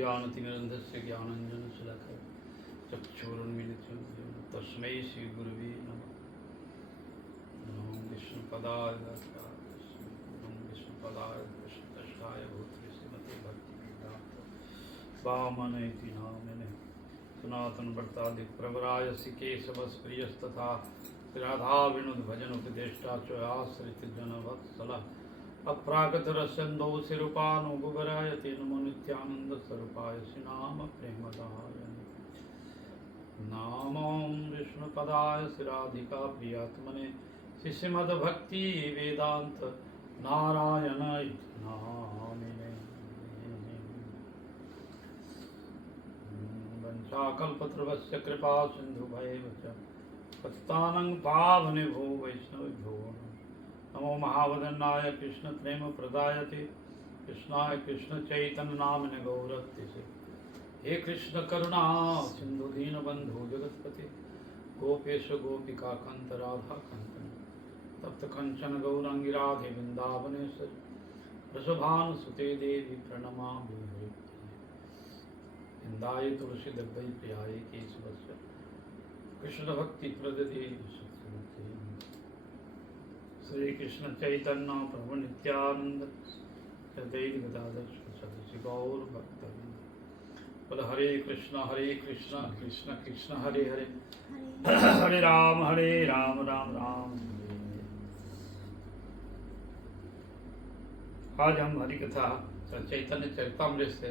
अज्ञानतिमिरन्धस्य ज्ञानाञ्जनशलाकया चक्षुरुन्मीलितं येन तस्मै श्रीगुरवे नमः। नमो विष्णुपदाय कृष्णपदाय भूतले श्रीमते भक्तिवेदान्त वामनेति नामिने सनातनव्रतादिप्रवराय श्रीकेशवस्प्रियस्तथा राधा विनोद भजन उपदेष्टा च आश्रित जनवत्सलः अप्राकृतरसन्दो सिरूपानुगुबराय ते नमो नित्यानंद स्वरूपाय श्रीनाम प्रेमदाय नमो विष्णुपदाय श्रीराधिका प्रियात्मने श्रीमद्भक्ति वेदांत नारायण नामिने। वंशाकल्पतरुभ्यश्च कृपा सिन्धुभैव च पतितानं पावनेभ्यो वैष्णवेभ्यो नमो महावदनाय कृष्ण प्रेम प्रदायते कृष्णाय कृष्ण चैतन्य नामिने गौरक्तिसे। हे कृष्ण करुणा सिंधु दीनबंधु जगत्पते गोपेश गोपिका कांत राधा कांत तप्त कंचन गौरांगी राधे वृंदावनेश्वरी वृषभानुसुते देवी प्रणमामि वृंदाय तुलसी दग्धै प्रियाय केशवस्य कृष्ण भक्ति प्रददे श्री कृष्ण चैतन्य प्रभु नित्यानंद अद्वैत गदाधर सदस्य गौर भक्तवृंद। बोल हरे कृष्ण कृष्ण कृष्ण हरे हरे हरे राम राम राम हरे। आज हम हरि कथा चैतन्य चरितामृत से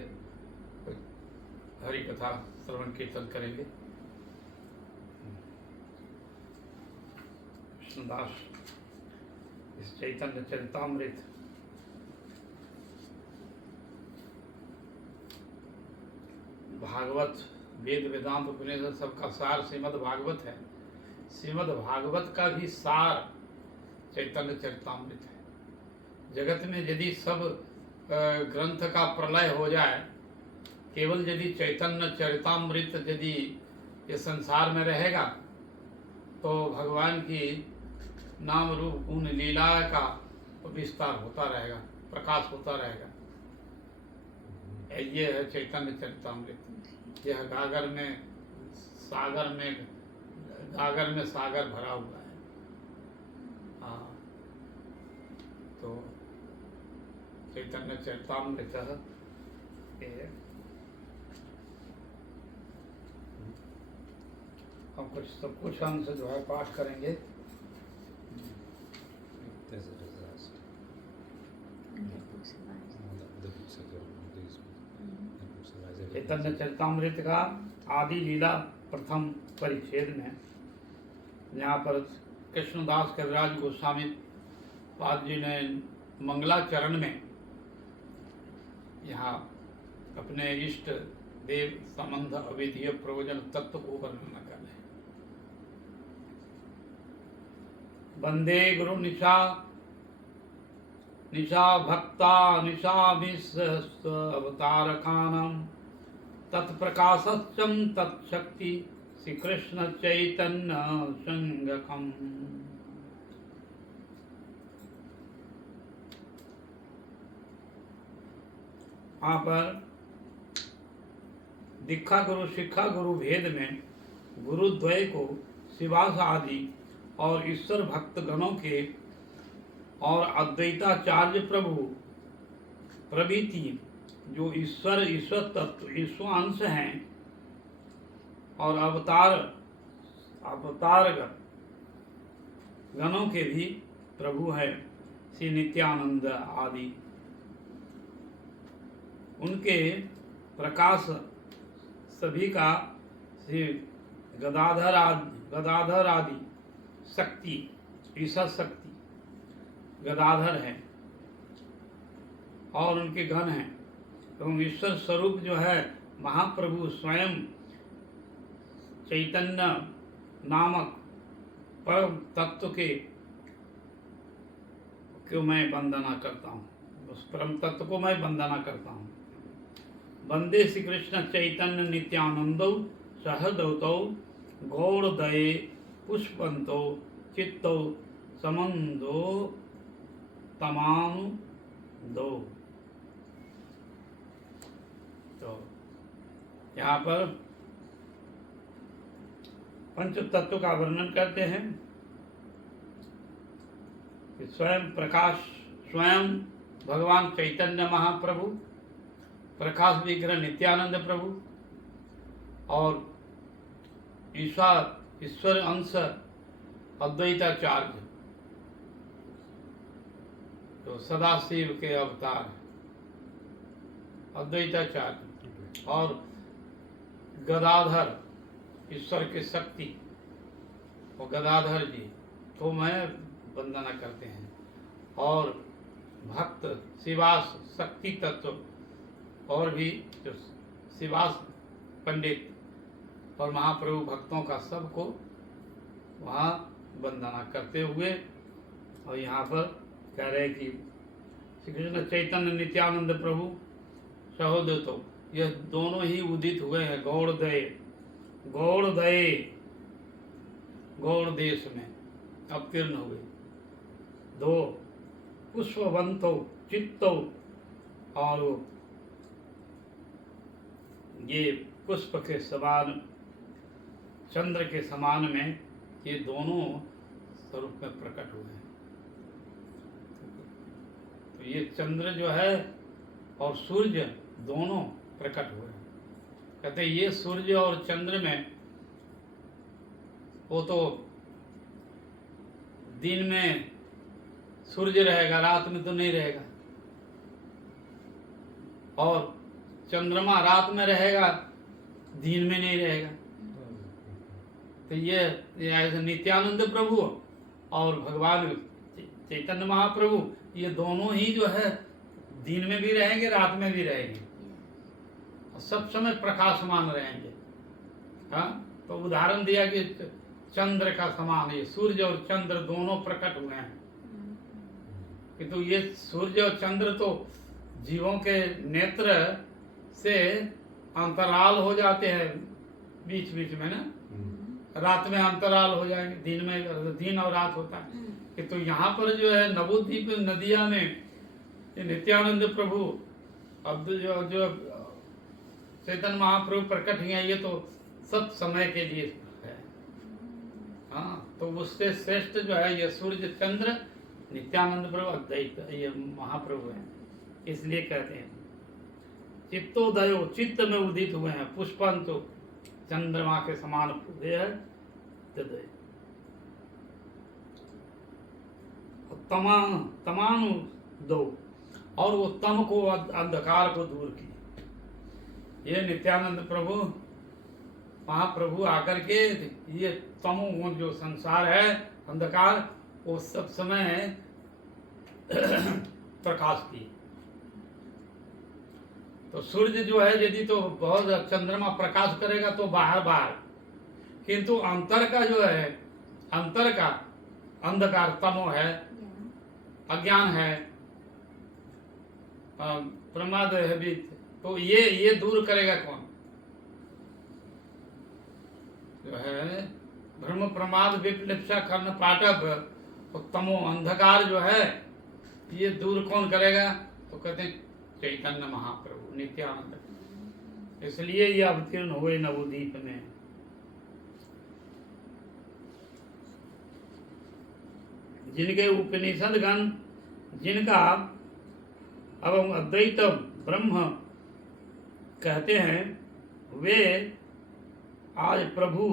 हरि कथा श्रवण कीर्तन करेंगे। कृष्णदास इस चैतन्य चरितामृत भागवत वेद वेदांत उपनिषद सबका सार श्रीमद् भागवत है। श्रीमद् भागवत का भी सार चैतन्य चरितामृत है। जगत में यदि सब ग्रंथ का प्रलय हो जाए, केवल यदि चैतन्य चरितामृत यदि ये संसार में रहेगा तो भगवान की नाम रूप गुण लीला का विस्तार होता रहेगा, प्रकाश होता रहेगा। ये है चैतन्य चरितामृत। यह गागर में सागर भरा हुआ है। हाँ, तो चैतन्य चरितामृत हम कुछ अंश जो है पाठ करेंगे। चैतन्य चरितामृत का आदि लीला प्रथम परिच्छेद में यहाँ पर कृष्णदास कविराज गोस्वामी पाद जी ने मंगलाचरण में यहाँ अपने इष्ट देव संबंध अविधीय प्रयोजन तत्व को वर्णन कर रहे हैं। वंदे गुरु निशा भक्ता निशा अवतारकानां तत्प्रकाशच्चं तत्शक्ति श्री कृष्ण चैतन्य संगकम्। यहाँ पर दीक्षा गुरु शिक्षा गुरु भेद में गुरुद्वय को शिवास आदि और ईश्वर भक्त गणों के और अद्वैताचार्य प्रभु प्रभृति जो ईश्वर तत्व ईश्वर अंश हैं और अवतार गणों के भी प्रभु है श्री नित्यानंद आदि। उनके प्रकाश सभी का श्री गदाधर आदि शक्ति ईश्वर शक्ति गदाधर है और उनके गण हैं एवं ईश्वर स्वरूप जो है महाप्रभु स्वयं चैतन्य नामक परम तत्व के क्यों मैं वंदना करता हूँ, उस परम तत्व को मैं वंदना करता हूँ। वंदे श्री कृष्ण चैतन्य नित्यानंदौ सहदौतौ गौरदये पुष्पंतो चित्तौ समंदो तमानु दो। तो यहाँ पर पंच तत्व का वर्णन करते हैं कि स्वयं प्रकाश, स्वयं भगवान चैतन्य महाप्रभु, प्रकाश विग्रह नित्यानंद प्रभु और ईश्वर अंश अद्वैताचार्य तो सदाशिव के अवतार अद्वैताचार्य और गदाधर ईश्वर की शक्ति और गदाधर जी तो मैं वंदना करते हैं और भक्त शिवास शक्ति तत्व और भी जो शिवास पंडित और महाप्रभु भक्तों का सबको वहाँ वंदना करते हुए और यहाँ पर कह रहे कि श्री कृष्ण चैतन्य नित्यानंद प्रभु सहोदतो यह दोनों ही उदित हुए हैं गौड़ देश में अवतीर्ण हुए। दो पुष्पवंतो चित्तो और ये पुष्प के समान चंद्र के समान में ये दोनों स्वरूप में प्रकट हुए हैं। तो ये चंद्र जो है और सूर्य दोनों प्रकट हुए हैं। कहते ये सूर्य और चंद्र में वो तो दिन में सूर्य रहेगा, रात में तो नहीं रहेगा, और चंद्रमा रात में रहेगा, दिन में नहीं रहेगा। तो ये ऐसे नित्यानंद प्रभु और भगवान चैतन्य महाप्रभु ये दोनों ही जो है दिन में भी रहेंगे, रात में भी रहेंगे और सब समय प्रकाशमान रहेंगे। हाँ, तो उदाहरण दिया कि चंद्र का समान, ये सूर्य और चंद्र दोनों प्रकट हुए हैं। किंतु ये सूर्य और चंद्र तो जीवों के नेत्र से अंतराल हो जाते हैं बीच बीच में ना, रात में अंतराल हो जाएंगे, दिन में दिन और रात होता है। कि तो यहाँ पर जो है नवोद्वीप नदिया में नित्यानंद प्रभु अब जो चैतन्य महाप्रभु प्रकट हुए, ये तो सब समय के लिए है। हाँ, तो उससे श्रेष्ठ जो है ये सूर्य चंद्र नित्यानंद प्रभु अद्वैत ये महाप्रभु है। इसलिए कहते हैं चित्तोदयो, चित्त में उदित हुए हैं, पुष्पंतो चंद्रमा के समान उदय है। तमानु दो, और वो तम को अंधकार को दूर किए। ये नित्यानंद प्रभु महाप्रभु आकर के ये तमो जो संसार है अंधकार वो सब समय प्रकाश किए। तो सूर्य जो है यदि तो बहुत चंद्रमा प्रकाश करेगा तो बाहर बाहर, किंतु अंतर का जो है, अंतर का अंधकार तमो है, अज्ञान है, प्रमाद है भी, तो ये दूर करेगा कौन? जो है भ्रम प्रमाद विप्लिप्सा कर्ण पाटभ, तो तमो अंधकार जो है ये दूर कौन करेगा? तो कहते हैं चैतन्य महाप्रभु नित्यानंद। इसलिए ये अवतीर्ण हुए नवोद्वीप में। जिनके उपनिषद गण, जिनका अब अद्वैत ब्रह्म कहते हैं, वे आज प्रभु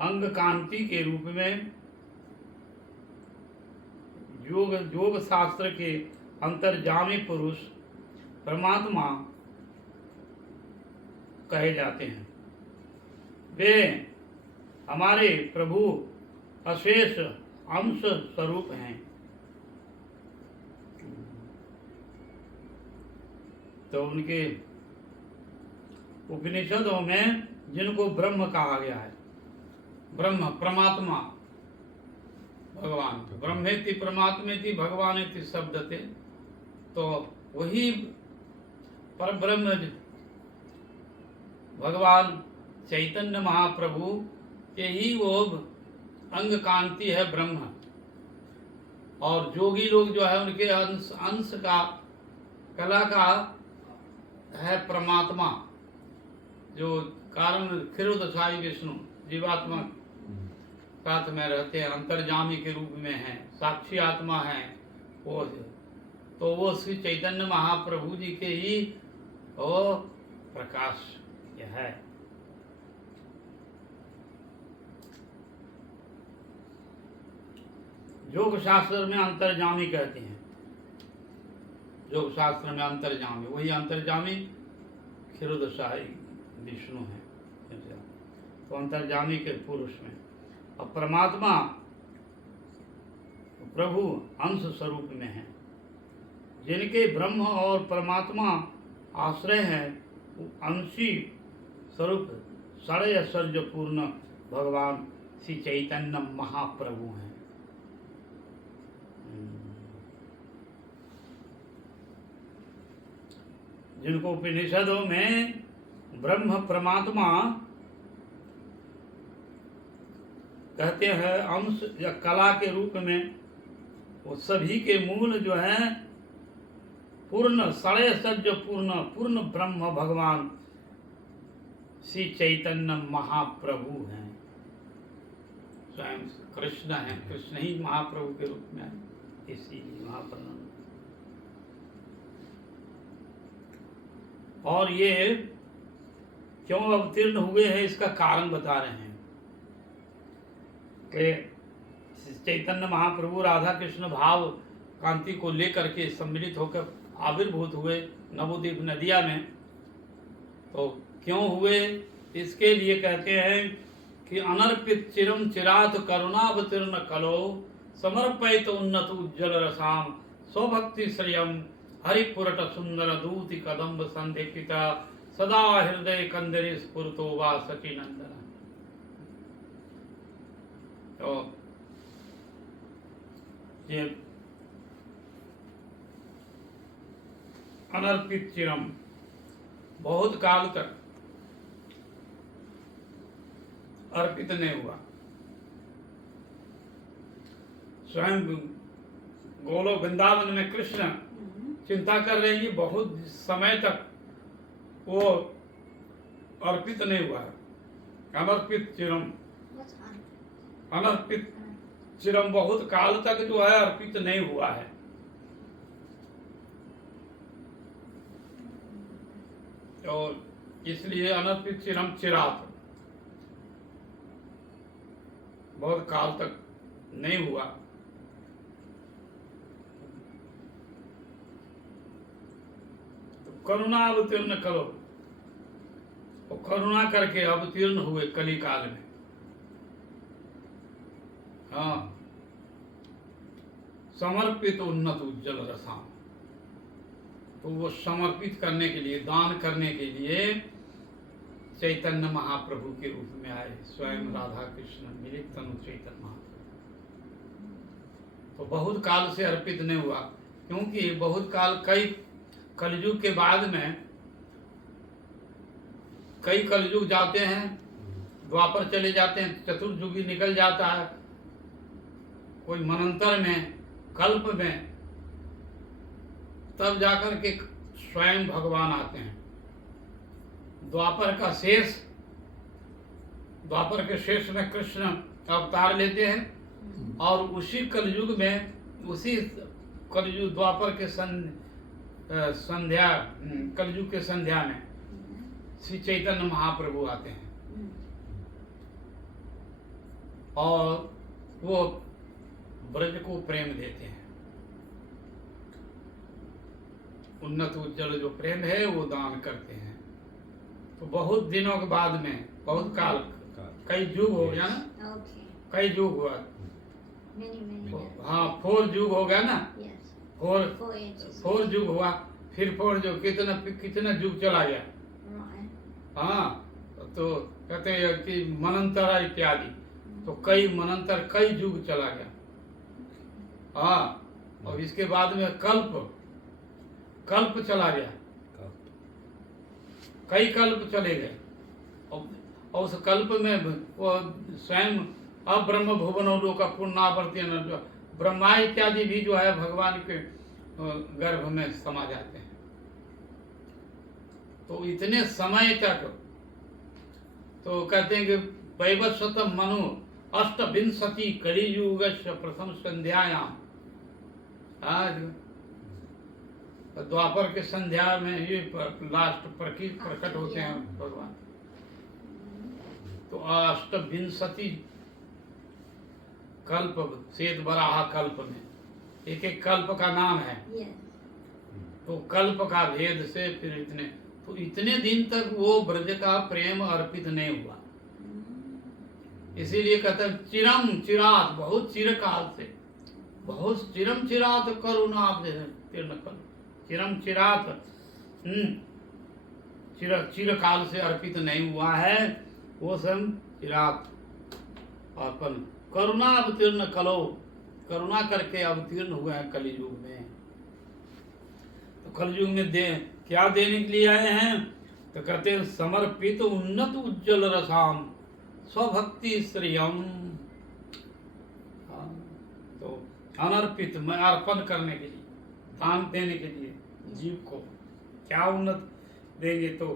अंग कांति के रूप में योग शास्त्र के अंतर्जामी पुरुष परमात्मा कहे जाते हैं। वे हमारे प्रभु अशेष अंश स्वरूप हैं। तो उनके उपनिषदों में जिनको ब्रह्म कहा गया है, ब्रह्म परमात्मा भगवान, ब्रह्मेति परमात्मेति भगवानेति शब्दते, तो वही परब्रह्म भगवान चैतन्य महाप्रभु के ही वो अंग कांति है ब्रह्म। और जोगी लोग जो है उनके अंश का कला का है परमात्मा, जो कारण क्षीरोदशाई विष्णु जीवात्मा साथ में रहते हैं, अंतर्जामी के रूप में हैं, साक्षी आत्मा हैं वो, तो वो श्री चैतन्य महाप्रभु जी के ही वो प्रकाश है। योग शास्त्र में अंतर्जामी कहते हैं, योग शास्त्र में अंतर्जामी, वही अंतर्जामी क्षीरोदशाई विष्णु है। तो अंतर्जामी के पुरुष में, और परमात्मा प्रभु अंश स्वरूप में है। जिनके ब्रह्म और परमात्मा आश्रय है, अंशी स्वरूप सारे ऐश्वर्य पूर्ण भगवान श्री चैतन्य महाप्रभु हैं। जिनको उपनिषदों में ब्रह्म परमात्मा कहते हैं अंश या कला के रूप में, वो सभी के मूल जो है पूर्ण सारे सज्ज पूर्ण ब्रह्म भगवान श्री चैतन्य महाप्रभु हैं, स्वयं कृष्ण हैं। कृष्ण ही महाप्रभु के रूप में है, इसीलिए महाप्रभु। और ये क्यों अवतीर्ण हुए हैं इसका कारण बता रहे हैं कि चैतन्य महाप्रभु राधा कृष्ण भाव कांति को लेकर के सम्मिलित होकर आविर्भूत हुए नवोद्वीप नदिया में। तो क्यों हुए, इसके लिए कहते हैं कि अनर्पित चिरम चिरात करुणावतीर्ण कलो समर्पयित उन्नत उज्ज्वल रसाम स्वभक्ति श्रियम हरिपुरट सुंदर दूति कदम्ब संदेपिता सदा हृदय कंदरी स्फुरतो वा सचिनंदन। तो ये अनर्पित चिरम बहुत काल तक अर्पित नहीं हुआ। स्वयं गोलोक वृंदावन में कृष्ण चिंता कर रहे हैं, बहुत समय तक वो अर्पित नहीं हुआ है। अनर्पित चिरम, अनर्पित चिरम बहुत काल तक जो है अर्पित नहीं हुआ है। और इसलिए अनर्पित चिरम चिरात बहुत काल तक नहीं हुआ। तो करुणा अवतीर्ण करो, तो करुणा करके अवतीर्ण हुए कली काल में। हाँ, समर्पित उन्नत उज्जवल रसाम, तो वो समर्पित करने के लिए, दान करने के लिए चैतन्य महाप्रभु के रूप में आए, स्वयं राधा कृष्ण मिलित तनु चैतन्य महाप्रभु। तो बहुत काल से अर्पित नहीं हुआ, क्योंकि बहुत काल कई कलयुग के बाद में कई कलयुग जाते हैं, द्वापर चले जाते हैं, चतुर्युगी निकल जाता है, कोई मनंतर में कल्प में, तब जाकर के स्वयं भगवान आते हैं। द्वापर का शेष, द्वापर के शेष में कृष्ण अवतार लेते हैं, और उसी कलयुग में, उसी कलयुग द्वापर के संध्या कलयुग के संध्या में श्री चैतन्य महाप्रभु आते हैं, और वो ब्रज को प्रेम देते हैं। उन्नत उज्जवल जो प्रेम है वो दान करते हैं। तो बहुत दिनों के बाद में, बहुत काल, कई युग हो गया ना, कई युग हुआ। हाँ, 4 युग हो गया ना, 4 युग हुआ, फिर 4 युग, कितना युग चला गया। हाँ, तो कहते हैं कि मनंतरा इत्यादि, तो कई मनंतर, कई युग चला गया। हाँ, और इसके बाद में कल्प चला गया, कई कल्प चले गए, और उस कल्प में वो स्वयं अब्रह्म भुवनो लोका पूर्णावर्ती ब्रह्मा इत्यादि भी जो है भगवान के गर्भ में समा जाते हैं। तो इतने समय तक तो कहते हैं कि वैवस्वतम मनु अष्टविंशति कलियुगस्य प्रथम संध्यायाम। आज द्वापर के संध्या में ये लास्ट प्रकट होते हैं भगवान। तो अष्टविंशति कल्प, श्वेत वराह कल्प में एक एक कल्प का नाम है। तो कल्प का भेद से फिर इतने दिन तक वो ब्रज का प्रेम अर्पित नहीं हुआ। इसीलिए कहते हैं चिरम चिरात, बहुत चिरकाल से, बहुत चिरम चिरात करुणा तीर्ण कर, चिरम चिरात चिरकाल से अर्पित नहीं हुआ है वो सब चिरात अर्पण करुणा अवतीर्ण कलो, करुणा करके अवतीर्ण हुए हैं कलियुग में। तो कलयुग में क्या देने के लिए आए हैं? तो कहते हैं समर्पित उन्नत उज्जवल रसाम स्वभक्ति श्रियम। तो अनर्पित में अर्पण करने के लिए, दान देने के लिए जीव को क्या उन्नत देंगे? तो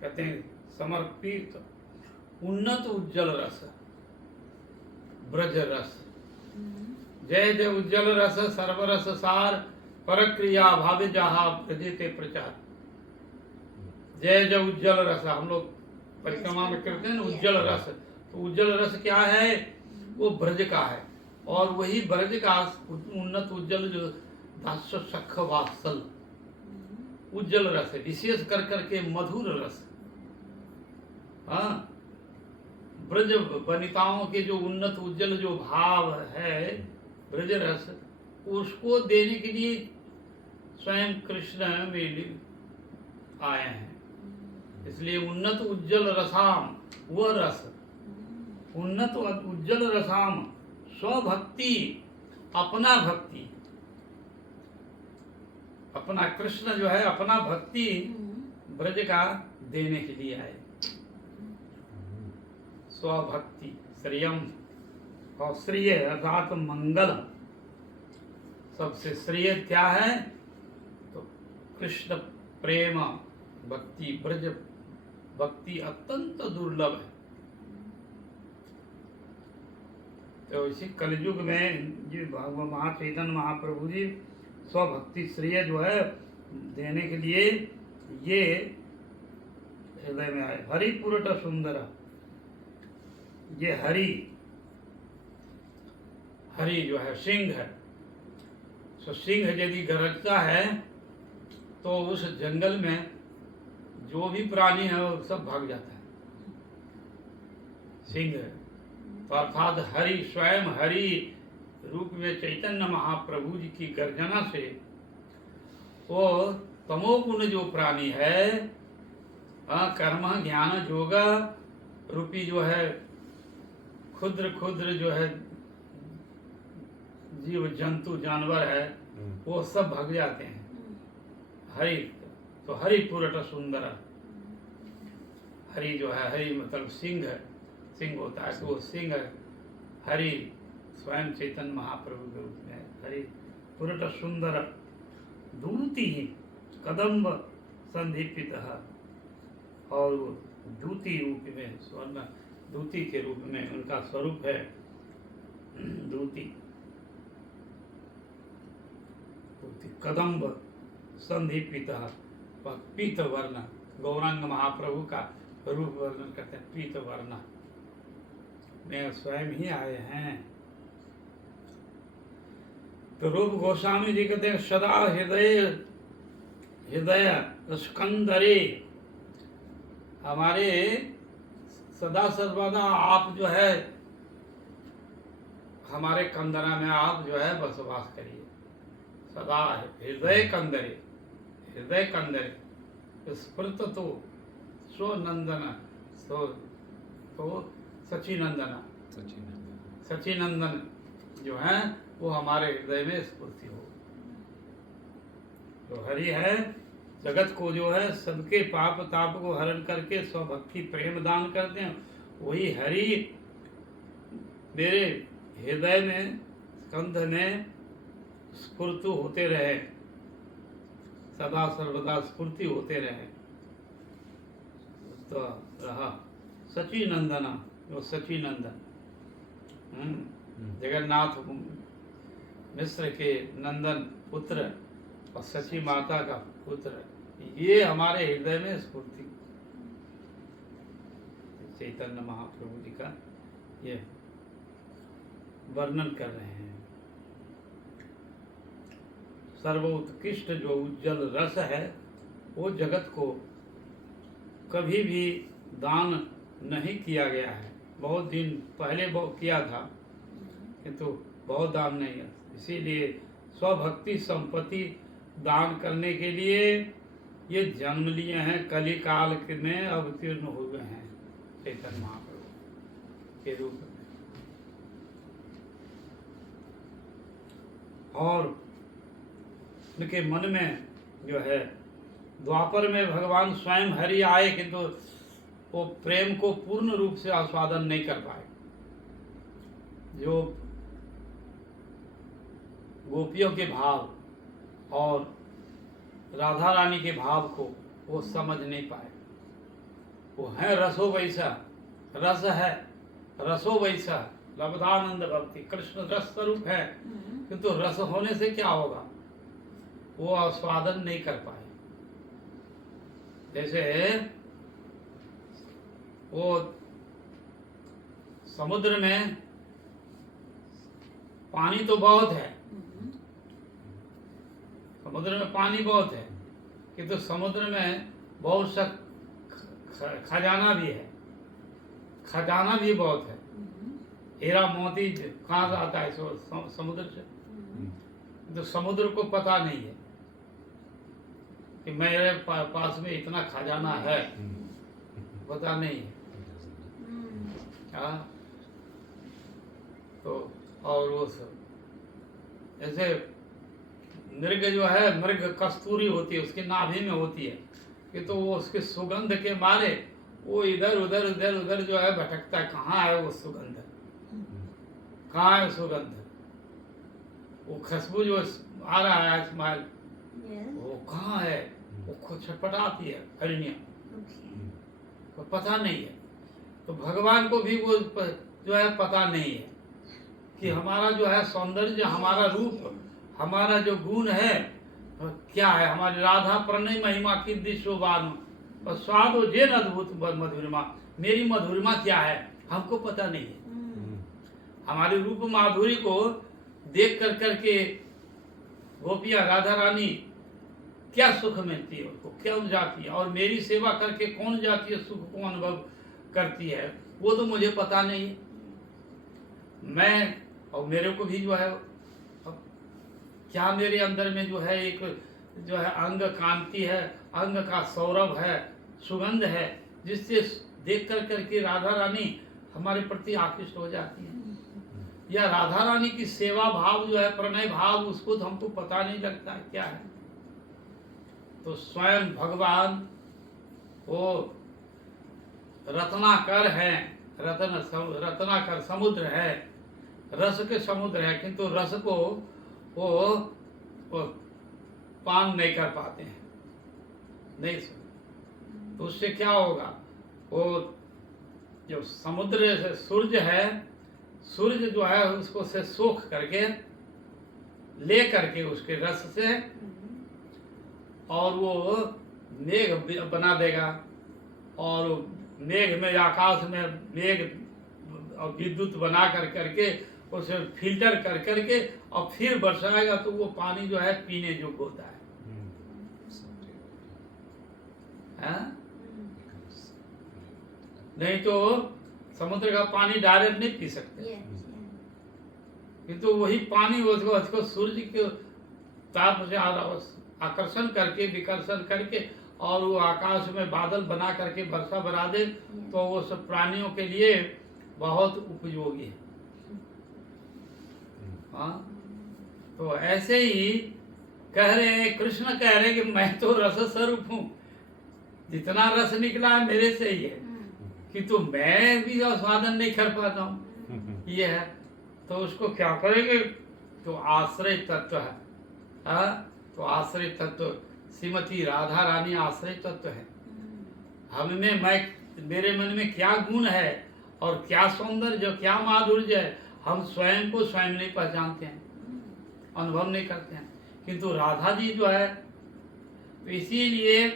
कहते हैं समर्पित उन्नत उज्जवल रस ब्रज रस। जय जय उज्जवल रस सर्वरस सार परक्रिया भावे जहा प्रजेते प्रचार। जय जय उज्जवल रस, हम लोग परिक्रमा में करते हैं ना उज्जवल रस। तो उज्जवल रस क्या है? वो ब्रज का है, और वही ब्रज का उन्नत उज्जवल जो दास सख वात्सल उज्जवल रस है, विशेष कर करके मधुर रस। हाँ, ब्रज वनिताओं के जो उन्नत उज्जवल जो भाव है ब्रज रस, उसको देने के लिए स्वयं कृष्ण में आए हैं। इसलिए उन्नत उज्जवल रसाम, वह रस उन्नत उज्जवल रसाम स्वभक्ति, अपना भक्ति, अपना कृष्ण जो है अपना भक्ति ब्रज का देने के लिए आए। स्वभक्ति श्रियम, और श्रेय अर्थात मंगल, सबसे श्रेय क्या है? तो कृष्ण प्रेम भक्ति, ब्रज भक्ति अत्यंत दुर्लभ है। तो इसी कलयुग में जी भगवान महाचैतन्य महाप्रभु जी स्वभक्ति श्रेय जो है देने के लिए ये हृदय में आए। हरि पुरट सुंदर, ये हरि, हरि जो है सिंह है। तो सिंह यदि गरजता है तो उस जंगल में जो भी प्राणी है वो सब भाग जाता है। सिंह है तो अर्थात हरि, स्वयं हरि रूप में चैतन्य महाप्रभु जी की गर्जना से वो तमोगुण जो प्राणी है, कर्म ज्ञान योग रूपी जो है क्षुद्र क्षुद्र जो है जीव जंतु जानवर है, वो सब भाग जाते हैं। हरि तो हरि पुरट सुंदर, हरि जो है, हरि मतलब सिंह है, सिंह होता है तो वो सिंह हरि स्वयं चैतन्य महाप्रभु के रूप में हरि पुरट सुंदर दूती कदम्ब संदीपित, और वो दूती रूप में स्वर्ण दूती के रूप में उनका स्वरूप है। दूती कदम्ब संदीपित, पीत वर्ण, गौरांग महाप्रभु का रूप वर्णन करते हैं पीत वर्ण में स्वयं ही आए हैं। तो रूप गोस्वामी जी कहते हैं सदा हृदय हृदय स्कंदरे, हमारे सदा सर्वदा आप जो है हमारे कंदरा में आप जो है बसवास करिए। सदा हृदय कंदरे, हृदय कंदरे स्फुरत तो स्वनंदन, तो सचिनंदन, सचिनंदन जो है वो हमारे हृदय में स्फूर्ति हो। तो हरि है जगत को जो है सबके पाप ताप को हरण करके स्वभक्ति प्रेम दान करते हैं, वही हरि मेरे हृदय में स्कंध में स्फूर्ति होते रहे, सदा सर्वदा स्फूर्ति होते रहे। तो रहा सची नंदना, वो सची नंदन जगन्नाथ मिश्र के नंदन पुत्र और सची माता का पुत्र, ये हमारे हृदय में स्फूर्ति चैतन्य महाप्रभु जी का ये वर्णन कर रहे हैं। सर्वोत्कृष्ट जो उज्जवल रस है वो जगत को कभी भी दान नहीं किया गया है। बहुत दिन पहले बहुत किया था किंतु बहुत दान नहीं है। इसीलिए स्वभक्ति संपत्ति दान करने के लिए ये जन्म लिए हैं, कली काल में अवतीर्ण हुए हैं चैतन्य महाप्रभु के रूप में। और उनके मन में जो है द्वापर में भगवान स्वयं हरि आए किंतु वो प्रेम को पूर्ण रूप से आस्वादन नहीं कर पाए। जो गोपियों के भाव और राधा रानी के भाव को वो समझ नहीं पाए। वो है रसो वैसा, रस है रसो वैसा, लब्धानंद भक्ति, कृष्ण रस स्वरूप है किंतु रस होने से क्या होगा, वो आस्वादन नहीं कर पाए। जैसे वो समुद्र में पानी तो बहुत है, समुद्र में पानी बहुत है किंतु समुद्र में बहुत सा खजाना भी है, खजाना भी बहुत है। हीरा मोती कहाँ से आता है? समुद्र से। तो समुद्र को पता नहीं है कि मेरे पास में इतना खजाना है, पता नहीं है। तो और वो सब जैसे मृग जो है, मृग कस्तूरी होती है, उसकी नाभि में होती है कि तो वो उसके सुगंध के मारे वो इधर उधर उधर उधर जो है भटकता है। कहाँ है वो सुगंध, कहाँ है सुगंध? वो खुशबू जो आ रहा है स्माइल, वो कहाँ है? वो खुद छटपटाती है हरिणिया, को पता नहीं है। तो भगवान को भी वो जो है पता नहीं है कि हमारा जो है सौंदर्य, हमारा रूप, हमारा जो गुण है क्या है। हमारी राधा प्रणय महिमा की दिशोबान और स्वाद हो जेन अद्भुत मधुरिमा, मेरी मधुरिमा क्या है हमको पता नहीं है। हमारी रूप माधुरी को देख कर करके गोपिया राधा रानी क्या सुख मिलती है, उसको क्यों जाती है, और मेरी सेवा करके कौन जाती है, सुख को अनुभव करती है, वो तो मुझे पता नहीं है। मैं और मेरे को भी जो है क्या मेरे अंदर में जो है एक जो है अंग कांति है, अंग का सौरभ है, सुगंध है, जिससे देख कर करके राधा रानी हमारे प्रति आकृष्ट हो जाती है। या राधा रानी की सेवा भाव जो है, प्रणय भाव, उसको तो हमको पता नहीं लगता है क्या है। तो स्वयं भगवान वो रत्नाकर है, रत्नाकर समुद्र है, रस के समुद्र है, किंतु रस को वो पान नहीं कर पाते हैं, नहीं। तो उससे क्या होगा, वो जो समुद्र से सूर्य है, सूर्य जो है उसको से सोख करके ले करके उसके रस से और वो मेघ बना देगा, और मेघ में आकाश में मेघ और विद्युत बना कर करके उसे फिल्टर कर करके और फिर बरसाएगा, तो वो पानी जो है पीने योग्य होता है। नहीं तो समुद्र का पानी डायरेक्ट नहीं पी सकते, किंतु वही पानी उसको सूर्य के ताप से आकर्षण करके विकर्षण करके और वो आकाश में बादल बना करके वर्षा बना दे, तो वो सब प्राणियों के लिए बहुत उपयोगी है। हाँ, तो ऐसे ही कह रहे हैं, कृष्ण कह रहे हैं कि मैं तो रस स्वरूप हूँ, जितना रस निकला है मेरे से ही है, किंतु मैं भी आस्वादन नहीं कर पाता हूँ। ये है, तो उसको क्या करेंगे, तो आश्रय तत्व है। तो आश्रय तत्व श्रीमती राधा रानी आश्रय तत्व है। हम में मैं मेरे मन में क्या गुण है और क्या सौंदर्य, क्या माधुर्य है, हम स्वयं को स्वयं नहीं पहचानते हैं, अनुभव नहीं करते हैं। किंतु राधा जी जो है, तो इसीलिए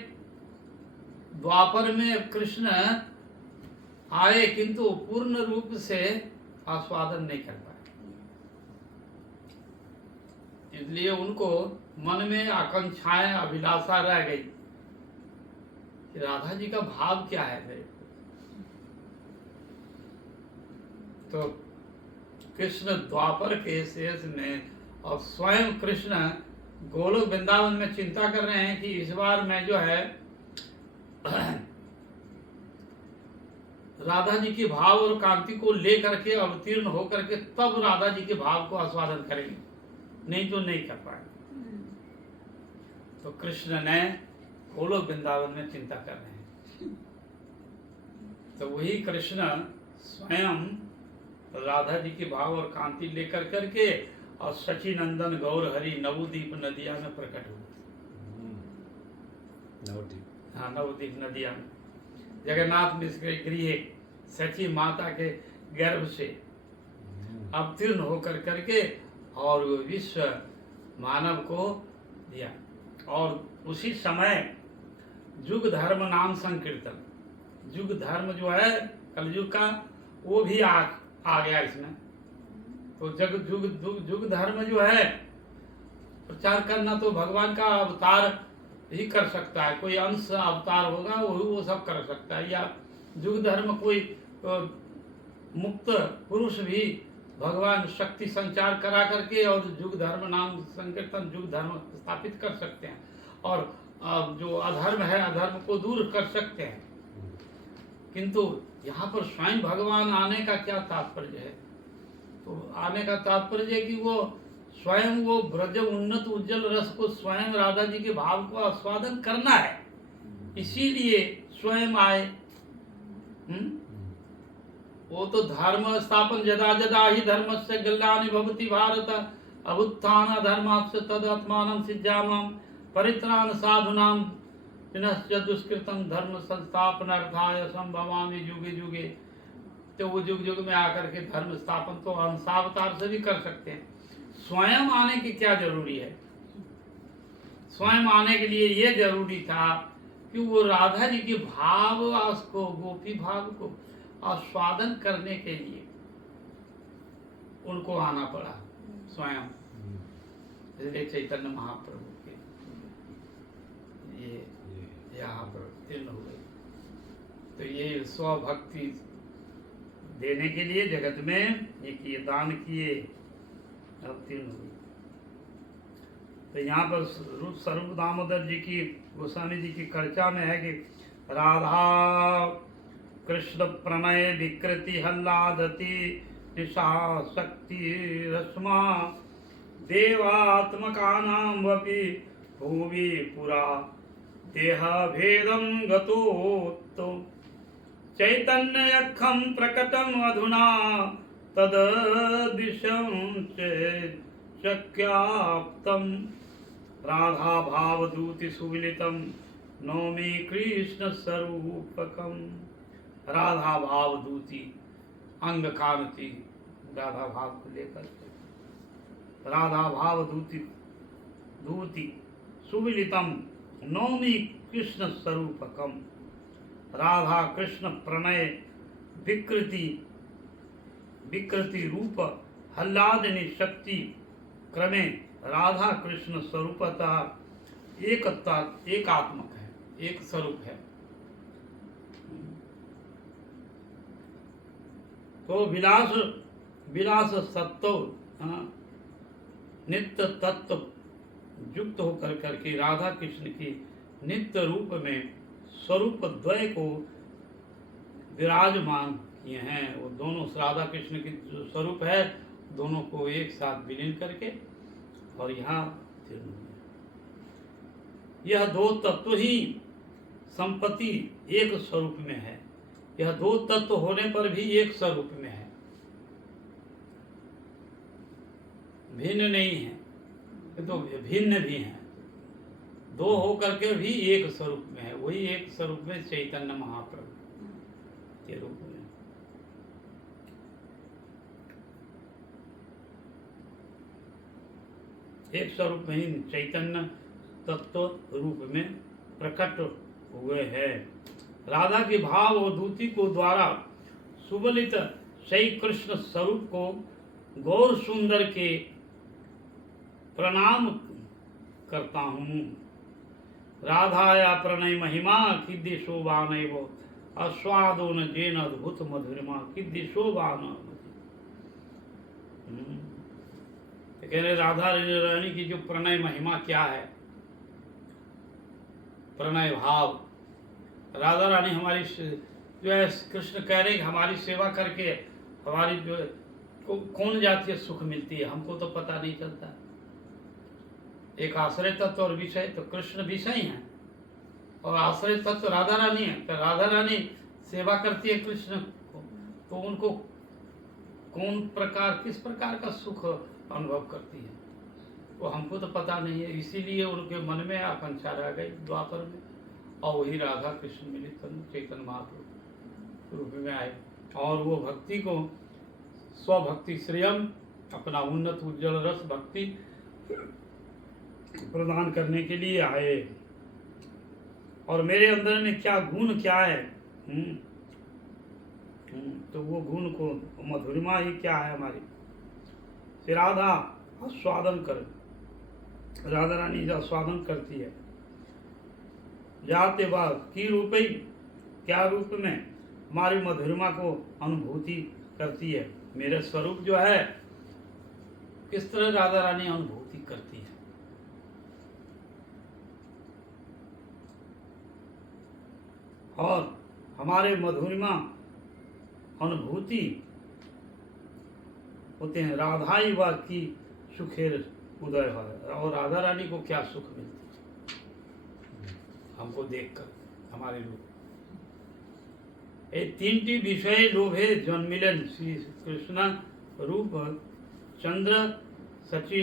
द्वापर में कृष्ण आए किंतु पूर्ण रूप से आस्वादन नहीं कर पाए, इसलिए उनको मन में आकांक्षाएं, अभिलाषा रह गई कि राधा जी का भाव क्या है मेरे को। तो कृष्ण द्वापर के शेष में और स्वयं कृष्ण गोलोक वृंदावन में चिंता कर रहे हैं कि इस बार मैं जो है राधा जी के भाव और कांति को लेकर के अवतीर्ण होकर के तब राधा जी के भाव को आस्वादन करेंगे, नहीं तो नहीं कर पाएंगे। तो कृष्ण ने गोलोक वृंदावन में चिंता कर रहे हैं, तो वही कृष्ण स्वयं राधा जी के भाव और कांति लेकर करके और सची नंदन गौर हरि नवद्वीप नदिया में प्रकट हुए। नवद्वीप, हाँ, नवद्वीप नदिया में जगन्नाथ मिश्र के गृह सची माता के गर्भ से अवतीर्ण होकर करके और विश्व मानव को दिया। और उसी समय युग धर्म नाम संकीर्तन, युग धर्म जो है कलयुग का, वो भी आ गया इसमें। तो युग धर्म जो है प्रचार करना तो भगवान का अवतार ही कर सकता है, कोई अंश अवतार होगा वो सब कर सकता है, या युग धर्म कोई मुक्त पुरुष भी भगवान शक्ति संचार करा करके और युग धर्म नाम संकीर्तन युग धर्म स्थापित कर सकते हैं, और जो अधर्म है अधर्म को दूर कर सकते हैं। किंतु यहाँ पर स्वयं भगवान आने का क्या तात्पर्य है? तो आने का तात्पर्य है कि वो स्वयं वो ब्रज उन्नत उज्जवल रस को स्वयं राधा जी के भाव को आस्वादन करना है, इसीलिए स्वयं आए। वो तो धर्म स्थापन यदा यदा ही धर्मस्य ग्लानि भवति भारत अभुत्थान धर्मास्य तद आत्मानं सिद्ध्यामं परित्राण साधूनां विनश्य दुष्कृतम धर्म संस्थापनार्थाय संभवामि युगे युगे। तो वो युग युग में आकर के धर्म स्थापन तो अंशावतार से भी कर सकते हैं, स्वयं आने की क्या जरूरी है? स्वयं आने के लिए ये जरूरी था कि वो राधा जी के भाव को, गोपी भाव को आस्वादन करने के लिए उनको आना पड़ा स्वयं। इसलिए चैतन्य महाप्रभु के ये यहाँ पर तीर्ण हुए। तो ये स्वभक्ति देने के लिए जगत में ये किए, दान किए, अवतीर्ण हुए। तो यहाँ पर रूप स्वरूप दामोदर जी की, गोस्वामी जी की कर्चा में है कि राधा कृष्ण प्रणय विकृति हल्लादति निशा शक्ति रश्मा देवात्मकानां वपि भुवि पुरा देह भेदं गतोत्तो चैतन्यखं प्रकटम अधुना तददृशं शक्याप्तम राधा भावदूति सुविलितम नौमि कृष्ण स्वरूपकम। राधा भावदूति अंग कांति, राधा भाव को लेकर के राधा भावदूति दूति सुविलितम नौमि कृष्ण स्वरूपकम। राधा कृष्ण प्रणय विकृति विकृति रूप हल्लादनि शक्ति क्रमे राधा कृष्ण स्वरूपता एकात्मक है, एक स्वरूप है। तो विलास विलास सत्व नित्य तत्व युक्त होकर करके राधा कृष्ण की नित्य रूप में स्वरूप द्वय को विराजमान किए हैं। वो दोनों राधा कृष्ण की जो स्वरूप है दोनों को एक साथ विलीन करके और यहाँ यह दो तत्व ही संपत्ति एक स्वरूप में है। यह दो तत्व होने पर भी एक स्वरूप में है, भिन्न नहीं है। तो भिन्न भी हैं, दो होकर के भी एक स्वरूप में है। वही एक स्वरूप में चैतन्य महाप्रभु के रूप में। एक स्वरूप में ही चैतन्य तत्व रूप में प्रकट हुए हैं। राधा के भाव और दूती को द्वारा सुबलित श्री कृष्ण स्वरूप को गौर सुंदर के प्रणाम करता हूँ। राधाया प्रणय महिमा किद्दि शोभा नैव आस्वादो न जेन अद्भुत मधुरिमा किद्दि शोभा न। तो कह रहे राधा रानी की जो प्रणय महिमा क्या है, प्रणय भाव। राधा रानी हमारी जो है, कृष्ण कह रहे कि हमारी सेवा करके हमारी जो कौन जातीय सुख मिलती है हमको तो पता नहीं चलता। एक आश्रय तत्व और विषय, तो कृष्ण विषय हैं और आश्रय तत्व राधा रानी है। तो राधा रानी सेवा करती है कृष्ण को, तो उनको कौन प्रकार किस प्रकार का सुख अनुभव करती है वो हमको तो पता नहीं है। इसीलिए उनके मन में आकांक्षा रह गई द्वापर में, और वही राधा कृष्ण मिलित चैतन्य महाप्रभु रूप में आए और वो भक्ति को स्वभक्ति श्रेयम अपना उन्नत उज्जवल रस भक्ति प्रदान करने के लिए आए। और मेरे अंदर में क्या गुण क्या है, तो वो गुण को मधुरिमा ही क्या है हमारी। फिर राधा आस्वादन कर, राधा रानी जो आस्वादन करती है जाते बाद की रूप ही क्या रूप में हमारी मधुरिमा को अनुभूति करती है। मेरे स्वरूप जो है किस तरह राधा रानी अनुभूति करती है। और हमारे मधुरिमा अनुभूति होते हैं राधाई वा की सुखेर उदय है। और राधा रानी को क्या सुख मिलती है हमको देखकर हमारे रूप। ये तीनटी विषय लोभे जन्मिलन श्री कृष्ण रूप चंद्र सची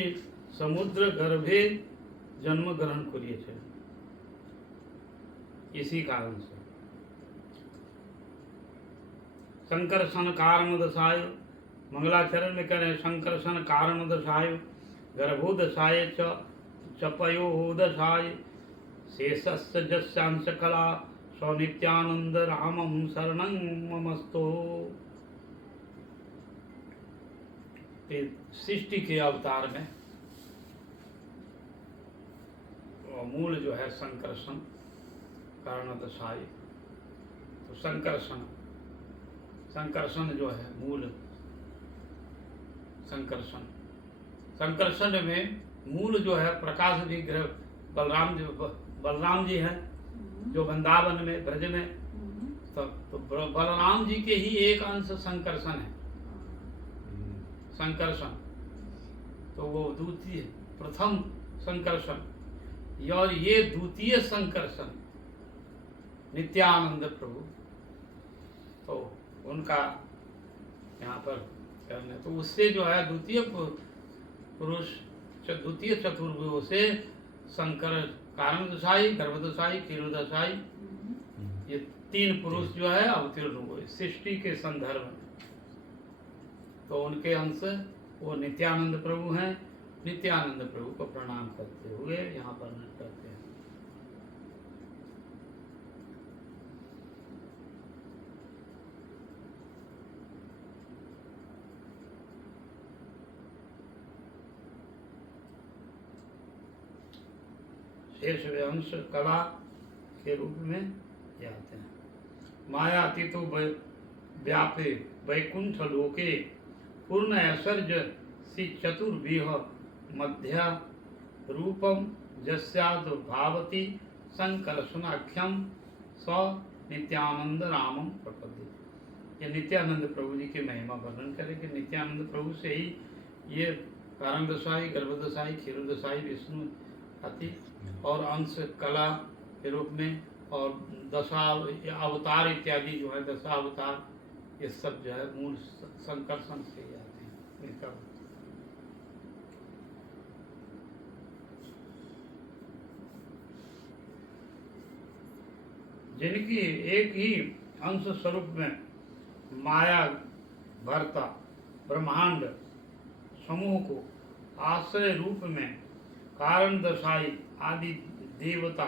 समुद्र गर्भे जन्म ग्रहण करिए। इसी कारण से संकर्षण कारण दशाय मंगलाचरण में कह रहे हैं, संकर्षण कारण दशाय गर्भो दशाय चपयो दशाय शेषस्य जस्यांश कला स्वनित्यानंद रामं शरणं ममस्तो। सृष्टि के अवतार में मूल जो है संकर्षण कारण दशाय। तो संकर्षण जो है मूल संकर्षण में मूल जो है प्रकाश विग्रह बलराम जी हैं जो वृंदावन में ब्रज में। तो बलराम जी के ही एक अंश संकर्षण है। संकर्षण तो वो द्वितीय प्रथम संकर्षण, और ये द्वितीय संकर्षण नित्यानंद प्रभु। तो उनका यहाँ पर करने तो उससे जो है द्वितीय पुरुष द्वितीय चतुर्भुज से शंकर कारण दशाई गर्भदशाई क्षीरोदशाई ये तीन पुरुष जो है अवतीर्ण हुए सृष्टि के संदर्भ में। तो उनके अंश वो नित्यानंद प्रभु हैं। नित्यानंद प्रभु को प्रणाम करते हुए यहाँ पर करते हैं। शेष अंश कला के रूप में आते हैं। मायातीतो व्यापे वैकुंठ लोके पूर्ण ऐश्वर्य श्री चतुर्व्यूह मध्य रूपम जस्याद भावती संकर्षणाख्यम स नित्यानंद रामम प्रपद्य। ये नित्यानंद प्रभु जी की महिमा वर्णन करेंगे। नित्यानंद प्रभु से ही ये कारण दशाई गर्भदशाई क्षीरोदशाई विष्णु आती और अंश कला के रूप में और दशा अवतार इत्यादि जो है दशा अवतार ये सब जो है मूल संकर्षण से ही आते हैं। इनका जिनकी एक ही अंश स्वरूप में माया भरता ब्रह्मांड समूह को आश्रय रूप में कारण दशाई आदि देवता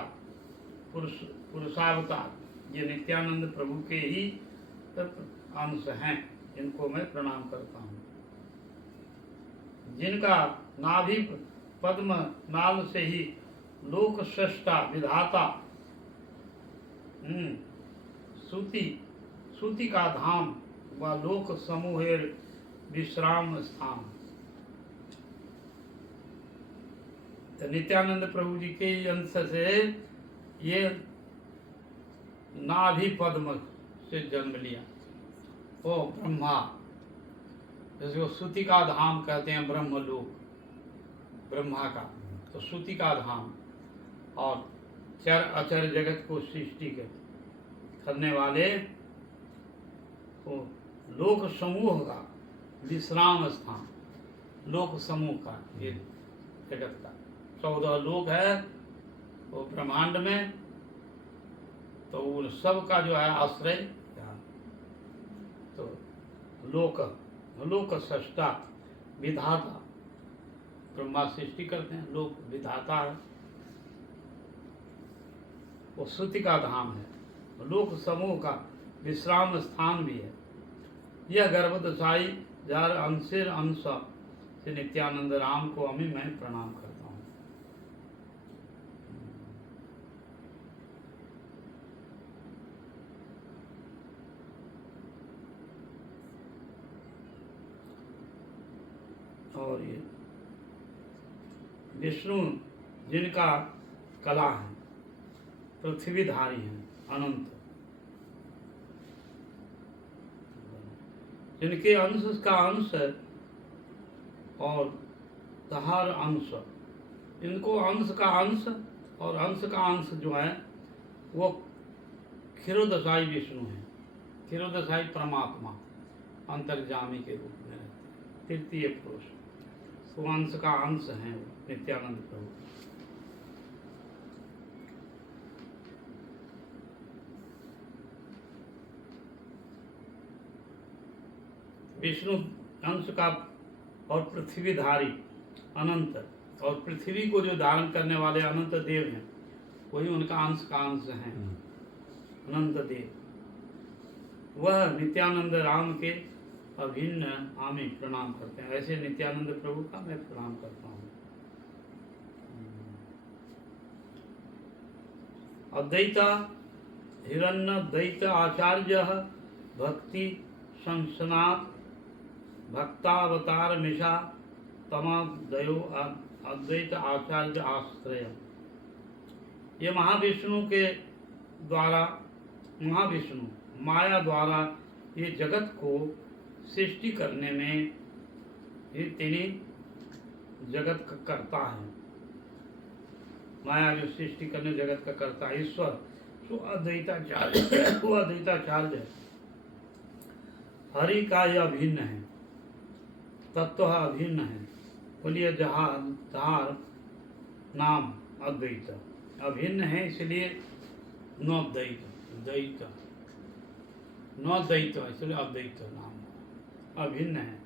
पुरुषावतार ये नित्यानंद प्रभु के ही अंश हैं, इनको मैं प्रणाम करता हूँ। जिनका नाभि पद्म नाल से ही लोक सृष्टा विधाता सूति का धाम व लोक समूहेर विश्राम स्थान। तो नित्यानंद प्रभु जी के अंश से ये नाभि पद्म से जन्म लिया। ओ ब्रह्मा, जैसे वो सूति का धाम कहते हैं ब्रह्मलोक, ब्रह्मा का, तो सूति का धाम और चर अचर जगत को सृष्टि करने वाले वो लोक समूह का विश्राम स्थान, लोक समूह का ये जगत का 14 लोक है वो ब्रह्मांड में, तो उन सब का जो है आश्रय तो लोक सृष्टा विधाता, ब्रह्मा सृष्टि करते हैं, लोक विधाता है, वो स्तुति का धाम है, लोक समूह का विश्राम स्थान भी है। यह गर्भदशाई जार अंशेर अंश से नित्यानंद राम को अमी मैं प्रणाम करता हूँ। और ये विष्णु जिनका कला है, पृथ्वीधारी हैं, अनंत, जिनके अंश का अंश है और तहार अंश, इनको अंश का अंश और अंश का अंश जो है वो क्षीरोदशाई विष्णु है, क्षीरोदशाई परमात्मा अंतर्जामी के रूप में रहते हैं, तृतीय पुरुष, तो अंश का अंश है वो नित्यानंद प्रभु। विष्णु अंश का और पृथ्वीधारी अनंत, और पृथ्वी को जो धारण करने वाले अनंत देव हैं वही उनका अंश का अंश है, अनंत देव। वह नित्यानंद राम के अभिन्न आमी प्रणाम करते हैं। ऐसे नित्यानंद प्रभु का मैं प्रणाम करता हूँ। अद्वैता हिरण्य द्वैत आचार्य भक्ति संसनात् भक्तावतार मिशा तमादयो अद्वैत आचार्य आश्रय। ये महाविष्णु के द्वारा, महाविष्णु माया द्वारा ये जगत को सृष्टि करने में ये तीन जगत का कर्ता है। माया जो सृष्टि करने जगत का कर्ता है ईश्वर, सो अद्वैताचार्य, वो अद्वैताचार्य है। हरि का यह अभिन्न है, तत्व अभिन्न है। बोलिए जहार नाम अद्वैत अभिन्न है, इसलिए नौद्वैत, द्वैत नौद्वैत, इसलिए अद्वैत नाम अभिन्न है,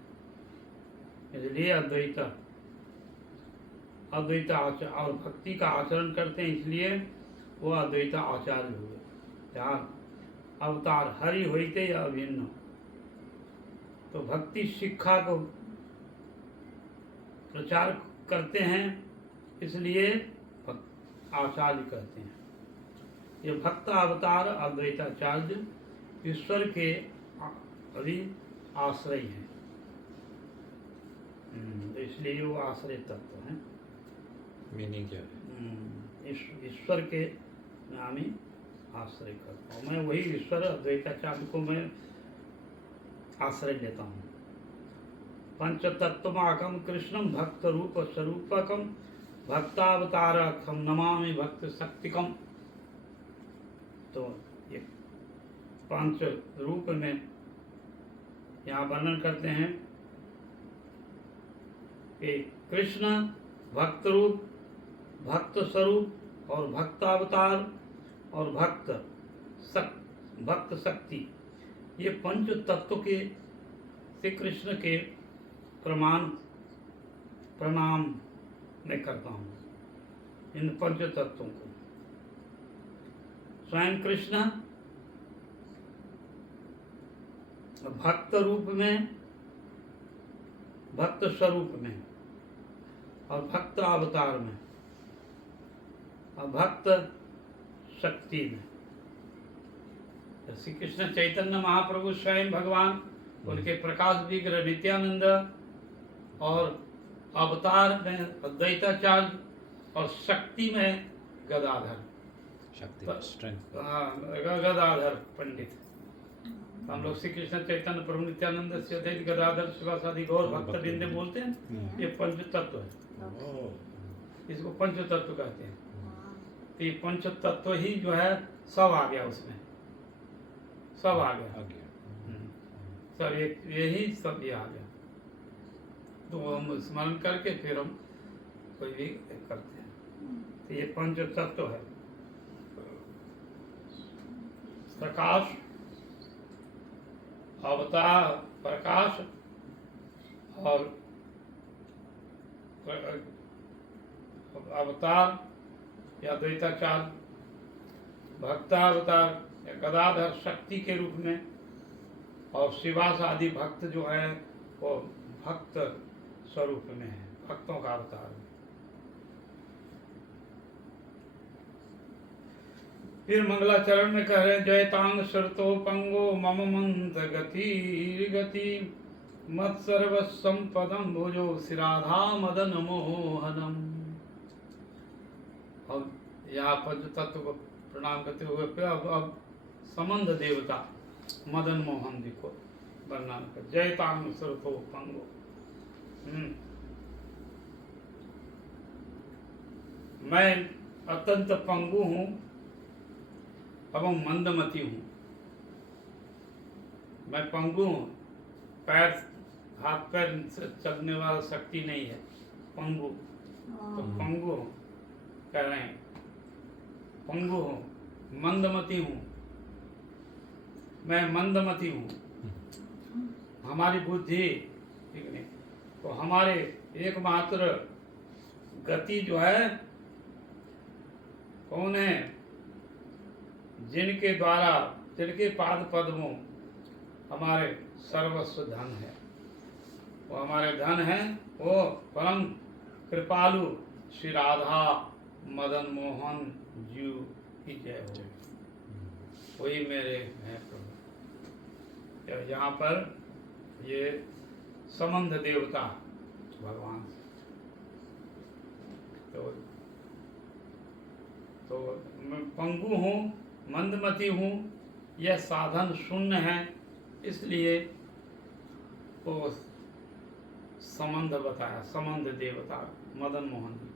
इसलिए अद्वैत। अद्वैत आचार्य और भक्ति का आचरण करते हैं, इसलिए वो अद्वैत आचार्य हुए। ध्यान, अवतार हरि होते या अभिन्न, तो भक्ति शिक्षा को प्रचार करते हैं, इसलिए आचार्य कहते हैं। ये भक्त अवतार अद्वैताचार्य ईश्वर के अभी आश्रय हैं, इसलिए वो आश्रय तत्व हैं। मीनिंग क्या है? ईश्वर के नाम ही आश्रय करता हूँ मैं, वही ईश्वर अद्वैताचार्य को मैं आश्रय लेता हूँ। पंचतत्वमाकम कृष्णम भक्त रूप स्वरूपकम भक्तावतारकम नमामि भक्त शक्तिकम। तो ये 5 रूप में यहाँ वर्णन करते हैं कि कृष्ण भक्त रूप, भक्त स्वरूप और भक्तावतार और भक्त शक्ति, ये पंच तत्व के श्री कृष्ण के प्रणाम मैं करता हूँ। इन पंच तत्वों को स्वयं कृष्ण भक्त रूप में, भक्त स्वरूप में और भक्त अवतार में और भक्त शक्ति में। श्री कृष्ण चैतन्य महाप्रभु स्वयं भगवान, उनके प्रकाश विग्रह नित्यानंद और अवतार में अद्वैताचार्य और शक्ति में गदाधर, शक्ति स्ट्रेंथ। गदाधर पंडित। हम लोग श्री कृष्ण चैतन्य प्रभु नित्यानंद से अद्वैत गदाधर शिवासादि गौर भक्त बिंदु बोलते हैं। ये पंच तत्व है, इसको पंच तत्व कहते हैं। तो ये पंच तत्व ही जो है सब आ गया, उसमें सब आ गया, सब एक यही सब ये आ गया। तो हम स्मरण करके फिर हम कोई भी करते हैं। तो ये पंच तत्व है, प्रकाश, अवतार, प्रकाश और अवतार या द्वैताचार्य, भक्तावतार या गदाधर शक्ति के रूप में, और शिवास आदि भक्त जो है वो भक्त स्वरूप में है, भक्तों का अवतार है। फिर मंगलाचरण में कह रहे हैं, जयतांग शर्तो पंगो मम मंत गति मत सर्व संपदम भुजो सिराधा मदन मोहनम। अब यहाँ पंच तत्व को प्रणाम करते हुए फिर अब संबंध देवता मदन मोहन जी को वर्णन कर, जयतांग शर्तो पंगो। मैं अत्यंत पंगु हूँ एवं मंदमती हूँ। मैं पंगु हूँ, पैर हाथ पैर से चलने वाला शक्ति नहीं है, पंगु। तो पंगु कह रहे हैं, पंगु हूँ, मंदमती हूँ, मैं मंदमती हूँ। हमारी बुद्धि ठीक नहीं, तो हमारे एकमात्र गति जो है कौन है? जिनके द्वारा, जिनके पाद पद्मों हमारे सर्वस्व धन है, वो हमारे धन है, वो परम कृपालु श्री राधा मदन मोहन जी की जय हो। वही मेरे हैं प्रभु। यहाँ पर ये संबंध देवता भगवान से। तो मैं पंगु हूँ, मंदमती हूँ, यह साधन शून्य है, इसलिए वो संबंध बताया, संबंध देवता मदन मोहन जी।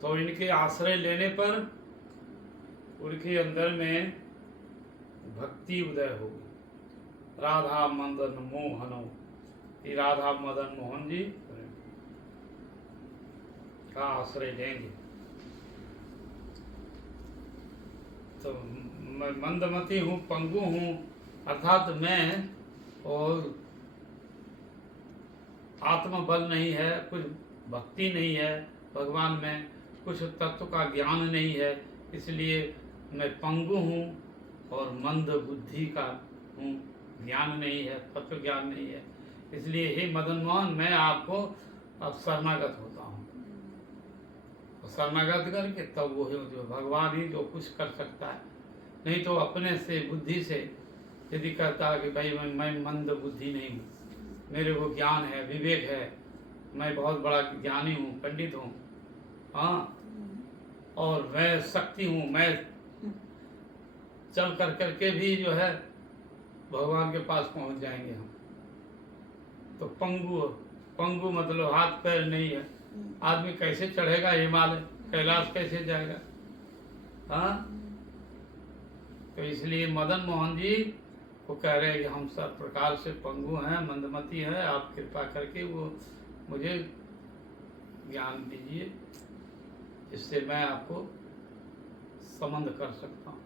तो इनके आश्रय लेने पर उनके अंदर में भक्ति उदय होगी। राधा मदन मोहनो, ये राधा मदन मोहन जी का आश्रय लेंगे। तो मैं मंदमती हूँ, पंगु हूँ, अर्थात मैं और आत्मबल नहीं है, कुछ भक्ति नहीं है भगवान में, कुछ तत्व का ज्ञान नहीं है, इसलिए मैं पंगु हूँ और मंद बुद्धि का हूँ, ज्ञान नहीं है, तत्व ज्ञान नहीं है। इसलिए हे मदन मोहन, मैं आपको अब शरणागत होता हूँ। शरणागत करके तब वो जो भगवान ही जो कुछ कर सकता है, नहीं तो अपने से बुद्धि से यदि कहता है कि भाई मैं मंद बुद्धि नहीं हूँ, मेरे को ज्ञान है, विवेक है, मैं बहुत बड़ा ज्ञानी हूँ, पंडित हूँ, हाँ, और मैं शक्ति हूँ, मैं चल कर करके भी जो है भगवान के पास पहुँच जाएंगे हम। तो पंगु, पंगु मतलब हाथ पैर नहीं है, आदमी कैसे चढ़ेगा हिमालय, कैलाश कैसे जाएगा, हाँ। तो इसलिए मदन मोहन जी को कह रहे हैं कि हम सब प्रकार से पंगु हैं, मंदमती है, आप कृपा करके वो मुझे ज्ञान दीजिए, जिससे मैं आपको संबंध कर सकता हूँ।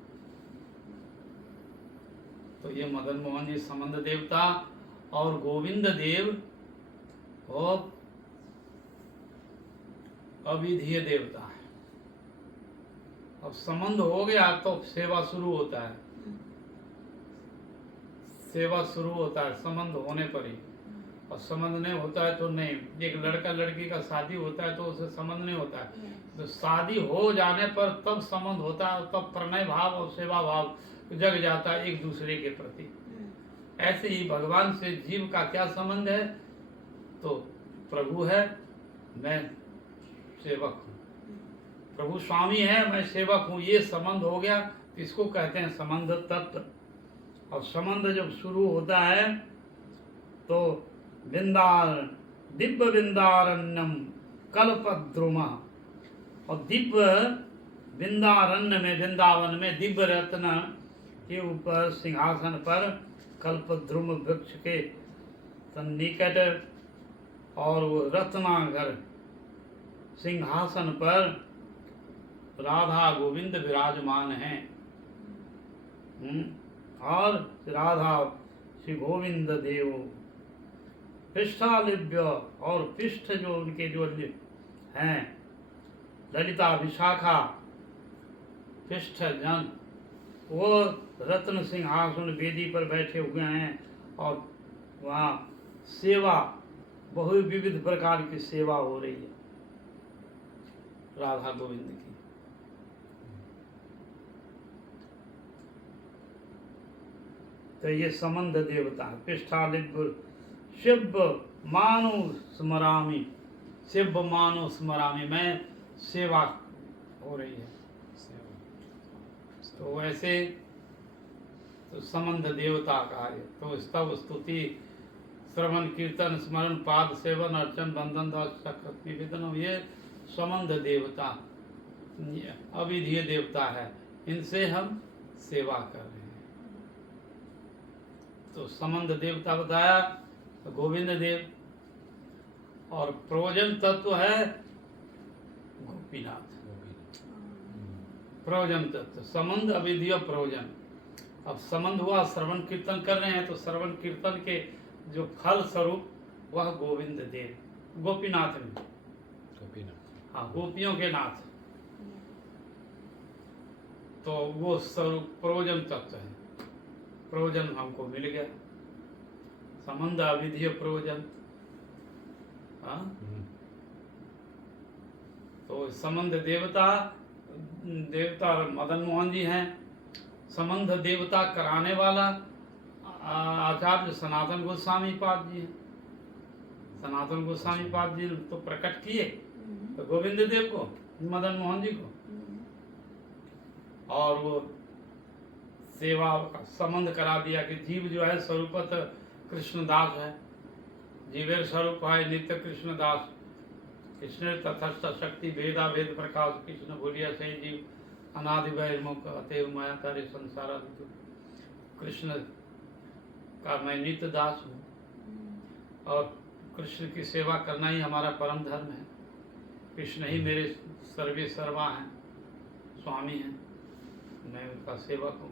तो ये मदन मोहन जी संबंध देवता और गोविंद देव और अविधीय देवता है। अब संबंध हो गया तो सेवा शुरू होता है, सेवा शुरू होता है संबंध होने पर ही, और संबंध नहीं होता है तो नहीं। एक लड़का लड़की का शादी होता है तो उसे संबंध नहीं होता है, तो शादी हो जाने पर तब संबंध होता है, तब प्रणय भाव और सेवा भाव जग जाता है एक दूसरे के प्रति। ऐसे ही भगवान से जीव का क्या संबंध है, तो प्रभु है मैं सेवक हूँ, प्रभु स्वामी है मैं सेवक हूँ, ये संबंध हो गया। इसको कहते हैं संबंध तत्व। और संबंध जब शुरू होता है तो दिव्य वृंदारण्यम कल्पद्रुमा, और दिव्य वृंदारण्य में वृंदावन में दिव्य रत्न के ऊपर सिंहासन पर कल्पद्रुम वृक्ष के सन्निकट, और वो रत्नागर सिंहासन पर राधा गोविंद विराजमान हैं। और राधा श्री गोविंद देव पृष्ठालिव्य, और पृष्ठ जो उनके जो हैं ललिता विशाखा पृष्ठ जन, वो रत्न सिंहासन वेदी पर बैठे हुए हैं, और वहाँ सेवा बहु विविध प्रकार की सेवा हो रही है राधा गोविंद की। तो ये संबंध देवता है। पृष्ठालिव्य शिव मानो स्मरामि, शिव मानो स्मरामि, मैं सेवा हो रही है। तो वैसे तो संबंध देवता का है। तो स्तव स्तुति श्रवण कीर्तन स्मरण पाद सेवन अर्चन बंधन दास निवेदन, ये संबंध देवता अविधीय देवता है, इनसे हम सेवा कर रहे हैं। तो संबंध देवता बताया तो गोविंद देव, और प्रयोजन तत्व है गोपीनाथ। प्रयोजन तत्व संबंध अविधीय प्रयोजन। अब संबंध हुआ, श्रवण कीर्तन कर रहे हैं तो श्रवण कीर्तन के जो फल स्वरूप वह गोविंद देव गोपीनाथ में, हाँ गोपियों के नाथ, तो वो स्वरूप प्रयोजन तत्व है। प्रयोजन हमको मिल गया, संबंध अविधीय प्रयोजन। हाँ तो संबंध देवता मदन मोहन जी हैं। संबंध देवता कराने वाला आचार्य सनातन गोस्वामी पाद जी हैं। सनातन गोस्वामी पाद जी तो प्रकट किए तो गोविंद देव को, मदन मोहन जी को, और वो सेवा का संबंध करा दिया कि जीव जो है स्वरूपत कृष्णदास है, जीवेर स्वरूप है नित्य कृष्णदास। कृष्ण तथस्थ शक्ति भेदा भेद प्रकाश कृष्ण भूलिया सही जीव अनादि बहिर्मुख अतएव माया तारे संसार। कृष्ण का मैं नित्य दास हूँ, और कृष्ण की सेवा करना ही हमारा परम धर्म है। कृष्ण ही मेरे सर्वे सर्वा हैं, स्वामी हैं, मैं उनका सेवक हूँ।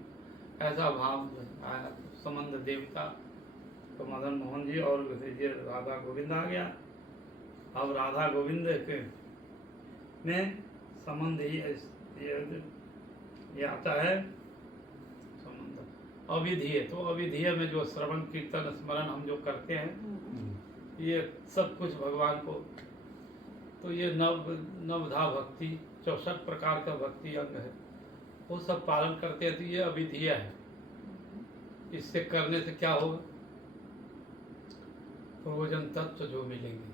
ऐसा भाव आया। संबंध देवता तो मदन मोहन जी और ये राधा गोविंद आ गया। अब राधा गोविंद के में संबंध ही ये आता है संबंध अविधीय। तो अविधीय में जो श्रवण कीर्तन स्मरण हम जो करते हैं, ये सब कुछ भगवान को, तो ये नवधा भक्ति 64 प्रकार का भक्ति अंग है, वो सब पालन करते हैं। तो ये अविधीय है। इससे करने से क्या होगा, प्रयोजन तत्व जो मिलेंगे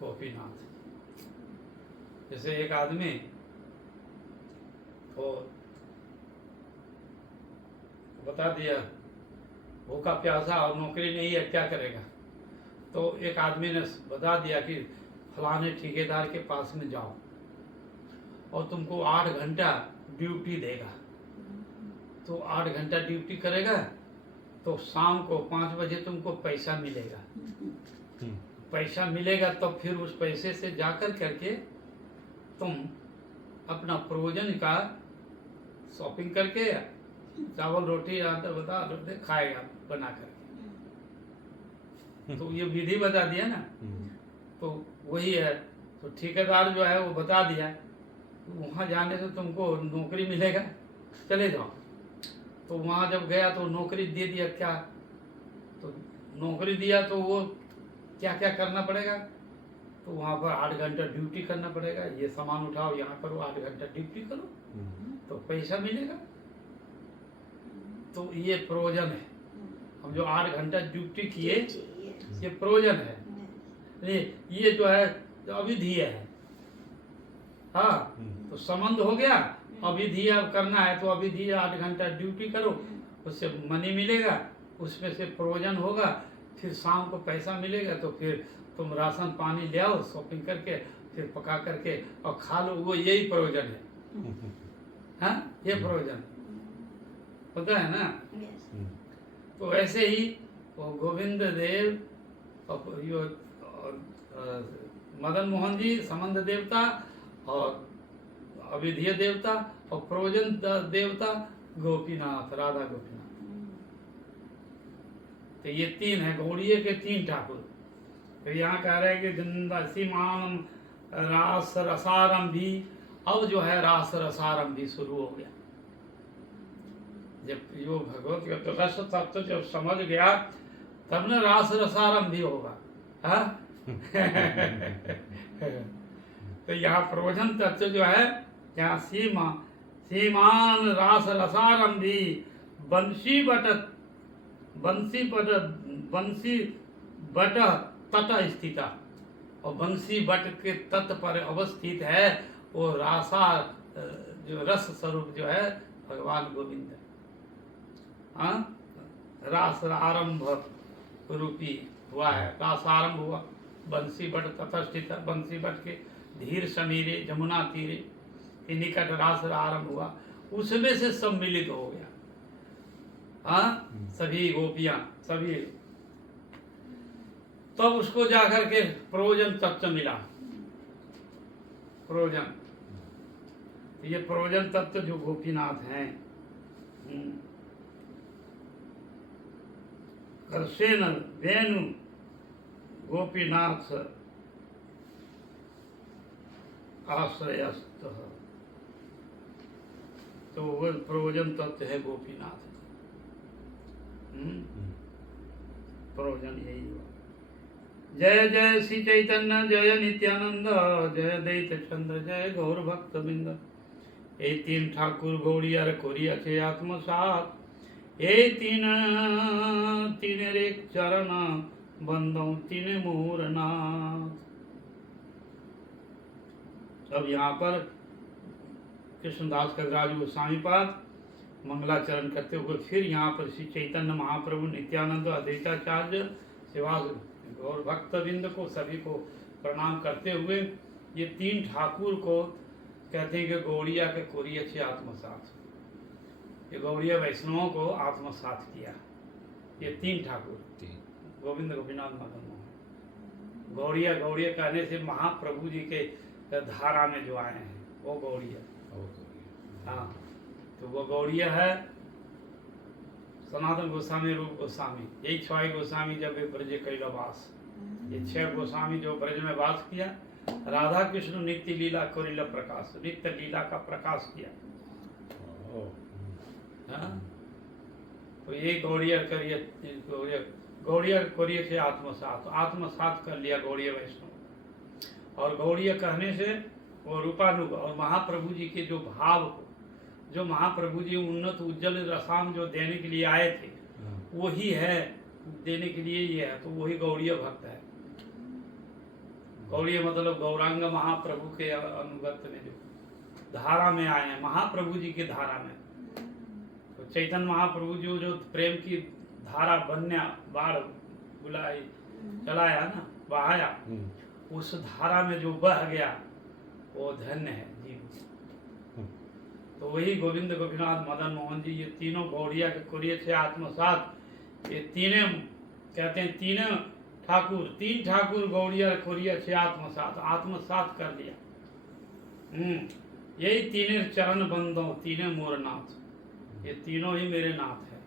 गोपीनाथ। जैसे एक आदमी को बता दिया भूखा प्यासा और नौकरी नहीं है, क्या करेगा। तो एक आदमी ने बता दिया कि फलाने ठेकेदार के पास में जाओ और तुमको 8 घंटा ड्यूटी देगा। तो 8 घंटा ड्यूटी करेगा तो शाम को 5 बजे तुमको पैसा मिलेगा। पैसा मिलेगा तो फिर उस पैसे से जाकर करके तुम अपना प्रयोजन का शॉपिंग करके चावल रोटी आटा बता दे खाएगा बना करके। तो ये विधि बता दिया ना, तो वही है। तो ठेकेदार जो है वो बता दिया, वहाँ जाने से तुमको नौकरी मिलेगा, चले जाओ। तो वहाँ जब गया तो नौकरी दे दिया। क्या तो नौकरी दिया तो वो क्या क्या करना पड़ेगा, तो वहाँ पर 8 घंटा ड्यूटी करना पड़ेगा। ये सामान उठाओ यहाँ करो, 8 घंटा ड्यूटी करो तो पैसा मिलेगा। तो ये प्रयोजन है। हम जो 8 घंटा ड्यूटी किए ये प्रयोजन है। ये जो है जो अविधीय है। हाँ, तो संबंध हो गया। अविधीय करना है तो अविधीय 8 घंटा ड्यूटी करो, उससे मनी मिलेगा, उसमें से प्रयोजन होगा, फिर शाम को पैसा मिलेगा। तो फिर तुम राशन पानी ले आओ शॉपिंग करके, फिर पका करके और खा लो। वो यही प्रयोजन है। हाँ, ये प्रयोजन होता है ना। तो ऐसे ही वो गोविंद देव और मदन मोहन जी संबंध देवता और अविधीय देवता और प्रयोजन देवता गोपीनाथ, राधा गोपीनाथ। तो ये 3 है, गौड़ीय के 3 ठाकुर। तो यहाँ कह रहे हैं कि सीमान रास रसारंभी। अब जो है रास रसारंभी शुरू हो गया। जब यो भगवत के रस तत्व जब समझ गया तब न रास रसारंभी होगा। हाँ? तो यहाँ प्रवचन तत्व जो है, यहाँ सीमान रास रसारंभी बंसी बट तट स्थिता। और बंसी बट के तट पर अवस्थित है वो रासा जो रस स्वरूप जो है भगवान गोविंद। हाँ, रास आरंभ रूपी हुआ है, रास आरंभ हुआ। बंसी बट तटस्थित, बंसी बट के धीर समीरे जमुना तीरे के निकट रास आरंभ हुआ, उसमें से सम्मिलित हो गया। हाँ, सभी गोपियां सभी। तब उसको जाकर के प्रयोजन तत्व मिला। प्रयोजन, ये प्रयोजन तत्व जो गोपीनाथ हैं। कर्षेण वेणु गोपीनाथ आश्रयस्त। तो वह प्रयोजन तत्व है गोपीनाथ। प्रयोजन यही हुआ। जय जय श्री चैतन्य जय नित्यानंद जय दैत चंद्र जय गौर भक्त बिंद। ये 3 ठाकुर गौड़ियार कोरिया छे आत्मसात। ये 3 रे चरण बंदों 3 मोरनाथ। अब यहाँ पर कृष्णदास कविराज गोस्वामी पाद मंगलाचरण करते हुए फिर यहाँ पर श्री चैतन्य महाप्रभु नित्यानंद अद्वैताचार्य शिवास गौर भक्तविंद को सभी को प्रणाम करते हुए ये 3 ठाकुर को कहते हैं कि गौड़िया के कोरिया छे आत्मसात। ये गौड़िया वैष्णवों को आत्मसात किया। ये 3 ठाकुर गोविंद गोपीनाथ मदन मोहन। गौड़िया गौड़िया कहने से महाप्रभु जी के धारा में जो आए हैं वो गौड़िया। हाँ, तो वो गौड़िया है। सनातन गोस्वामी, रूप गोस्वामी, यही 6 गोस्वामी जब वे ब्रज कैलावास, ये 6 गोस्वामी जो ब्रज में वास किया। राधा कृष्ण नित्य लीला कोरिला प्रकाश, नित्य लीला का प्रकाश किया। हाँ, तो ये गौड़िया करिए गौड़िया कोरिया से आत्मसात कर लिया गौड़िया वैष्णव। और गौड़िया कहने से वो रूपानुग और महाप्रभु जी के जो भाव को, जो महाप्रभु जी उन्नत उज्जवल रसाम जो देने के लिए आए थे वही है, देने के लिए ये है। तो वही गौड़ीय भक्त है। गौड़ीय मतलब गौरांग महाप्रभु के अनुगत में जो धारा में आए हैं, महाप्रभु जी की धारा में। तो चैतन्य महाप्रभु जी जो प्रेम की धारा बनया बाढ़ बुलाई चलाया ना, बहाया, उस धारा में जो बह गया वो धन्य है जीव। तो वही गोविंद गोपीनाथ मदन मोहन जी, ये तीनों गौड़िया के कोरिया से आत्मसात। ये तीनों कहते हैं 3 ठाकुर, 3 ठाकुर गौड़िया कोरिया से आत्मसात कर लिया। यही 3 चरण बंदों 3 मोरनाथ। ये तीनों ही मेरे नाथ हैं।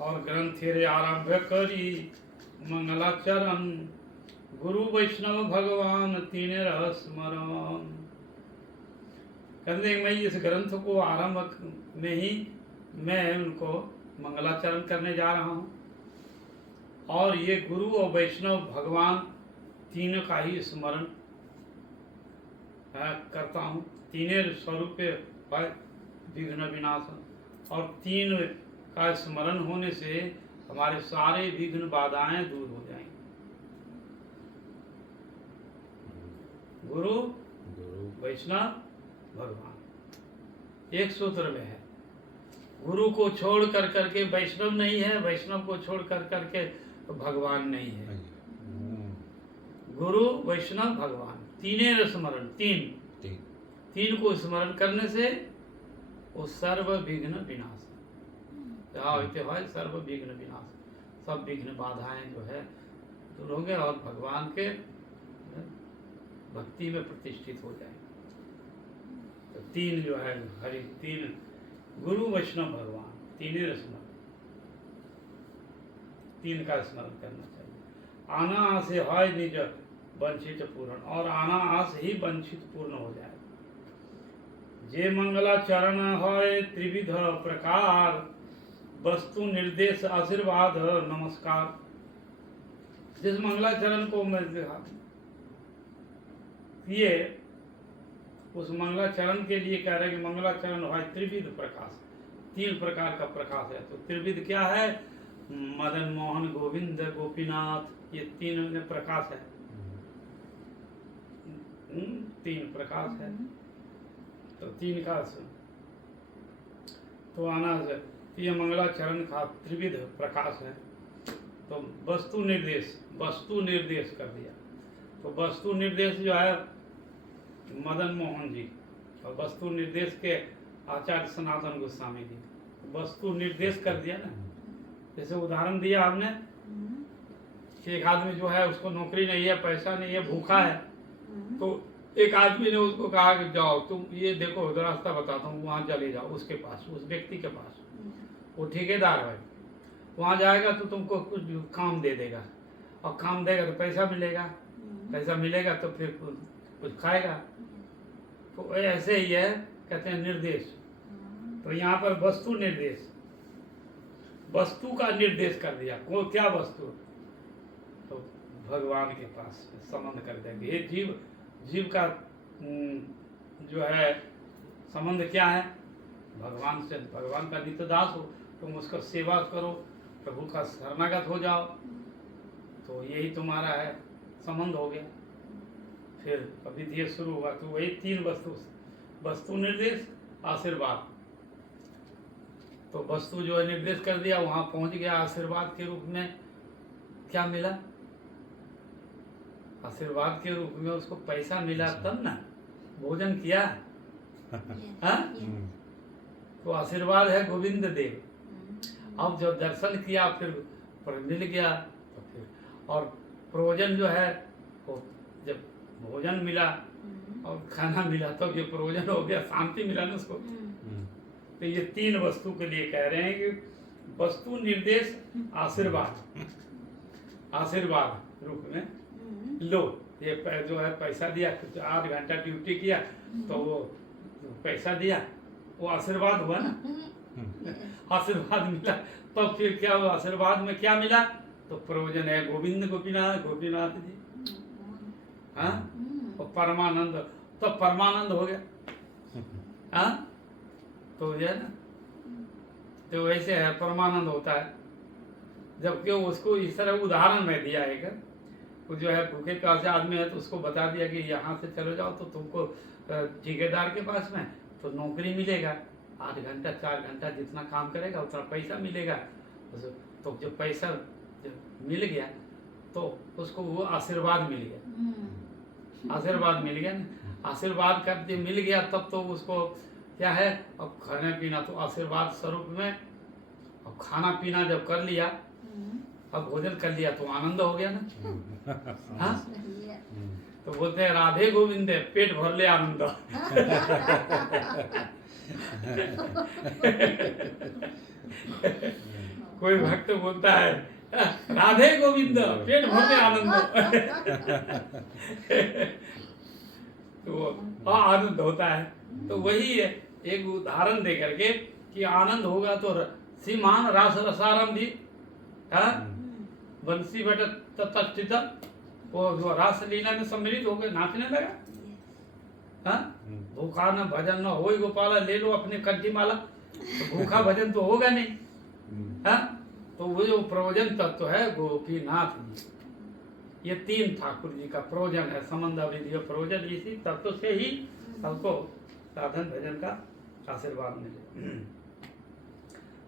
और ग्रंथ रे आरंभ करी मंगलाचरण, गुरु वैष्णव भगवान तीन रस स्मरण। कहते मैं इस ग्रंथ को आरंभ में ही मैं उनको मंगलाचरण करने जा रहा हूँ, और ये गुरु और वैष्णव भगवान तीनों का ही स्मरण करता हूँ। तीनों स्वरूप विघ्न विनाशन, और तीन का स्मरण होने से हमारे सारे विघ्न बाधाएं दूर हो जाएंगी। गुरु वैष्णव भगवान एक सूत्र में है। गुरु को छोड़ कर करके वैष्णव नहीं है, वैष्णव को छोड़ कर करके भगवान नहीं है। गुरु वैष्णव भगवान तीनों स्मरण, तीन को स्मरण करने से वो सर्व विघ्न विनाश, सर्व विघ्न विनाश, सब विघ्न बाधाएं जो है दूर होंगे और भगवान के भक्ति में प्रतिष्ठित हो जाएंगे। तो तीन जो है हरि, तीन गुरु वैष्णव भगवान तीनों स्मरण, तीन का स्मरण करना चाहिए। आना आसे है निज वंचित पूर्ण, और आना आस ही वंचित पूर्ण हो जाए। जे मंगलाचरण है त्रिविध प्रकार, वस्तु निर्देश आशीर्वाद नमस्कार। जिस मंगलाचरण को मैं किए, उस मंगलाचरण के लिए कह रहे हैं कि मंगलाचरण है त्रिविध प्रकाश, तीन प्रकार का प्रकाश है। तो त्रिविध क्या है? मदन मोहन गोविंद गोपीनाथ, ये तीन प्रकाश है। तीन प्रकाश है, तो तीन का तो आना से ये मंगलाचरण का त्रिविध प्रकाश है। तो वस्तु निर्देश कर दिया। तो वस्तु निर्देश जो है मदन मोहन जी, और वस्तु निर्देश के आचार्य सनातन गोस्वामी जी, वस्तु निर्देश कर दिया ना। जैसे उदाहरण दिया आपने कि एक आदमी जो है उसको नौकरी नहीं है, पैसा नहीं है, भूखा है, तो एक आदमी ने उसको कहा कि जाओ तुम ये देखो रास्ता बताता हूँ, वहाँ चले जाओ उसके पास, उस व्यक्ति के पास। वो ठेकेदार है, वहाँ जाएगा तो तुमको कुछ काम दे देगा, और काम देगा तो पैसा मिलेगा, पैसा मिलेगा तो फिर कुछ खाएगा। तो ऐसे ही है, कहते हैं निर्देश। तो यहाँ पर वस्तु निर्देश, वस्तु का निर्देश कर दिया। को क्या वस्तु? तो भगवान के पास संबंध कर देंगे। ये जीव का जो है संबंध क्या है? भगवान से। भगवान का नित्य दास हो, तुम उसका सेवा करो, प्रभु का शरणागत हो जाओ, तो यही तुम्हारा है संबंध हो गया। फिर अविधेय शुरू हुआ। तो वही तीन वस्तु निर्देश आशीर्वाद। तो वस्तु जो है निर्देश कर दिया, वहां पहुंच गया। आशीर्वाद के रूप में क्या मिला? आशीर्वाद के रूप में उसको पैसा मिला, तब ना भोजन किया। हाँ? तो आशीर्वाद है गोविंद देव। अब जब दर्शन किया फिर मिल गया, तो फिर और प्रयोजन जो है वो जब भोजन मिला और खाना मिला तब तो ये प्रयोजन हो गया, शांति मिला ना उसको। तो ये तीन वस्तु के लिए कह रहे हैं कि वस्तु निर्देश आशीर्वाद रूप में लो। ये जो है पैसा दिया, 8 घंटा ड्यूटी किया तो वो पैसा दिया, वो आशीर्वाद हुआ ना। आशीर्वाद मिला, तब फिर क्या हुआ? आशीर्वाद में क्या मिला? तो प्रयोजन है गोविंद गोपीनाथ जी। हाँ, और परमानंद, तो परमानंद हो गया। हाँ, तो ये ना, तो वैसे है परमानंद होता है। जबकि उसको इस तरह उदाहरण में दिया है, वो जो है भूखे प्यासे आदमी है तो उसको बता दिया कि यहाँ से चले जाओ तो तुमको ठेकेदार के पास में तो नौकरी मिलेगा। 8 घंटा 4 घंटा जितना काम करेगा उतना पैसा मिलेगा। तो जब पैसा मिल गया तो उसको वो आशीर्वाद मिल गया। आशीर्वाद मिल गया ना, आशीर्वाद करके मिल गया तब तो उसको क्या है, अब खाना पीना तो आशीर्वाद स्वरूप में। अब खाना पीना जब कर लिया, अब भोजन कर लिया तो आनंद हो गया ना। हाँ, तो बोलते हैं राधे गोविंद पेट भर ले आनंद। कोई भक्त बोलता है राधे गोविंद पेट भर ले आनंद। तो आनंद होता है। तो वही है एक उदाहरण दे करके कि आनंद होगा तो सीमान रास रसारम भी बंसी बट तत्स्थित वो जो रास लीला में सम्मिलित होकर नाचने लगा। हाँ भूखा न भजन न हो गोपाला, ले लो अपने कंठी माला, तो भूखा भजन तो होगा नहीं। हाँ तो वो जो प्रयोजन तत्व है गोपीनाथ जी, ये तीन ठाकुर जी का प्रयोजन है, संबंध विधि प्रयोजन, इसी तत्व से ही हमको साधन भजन का आशीर्वाद मिले।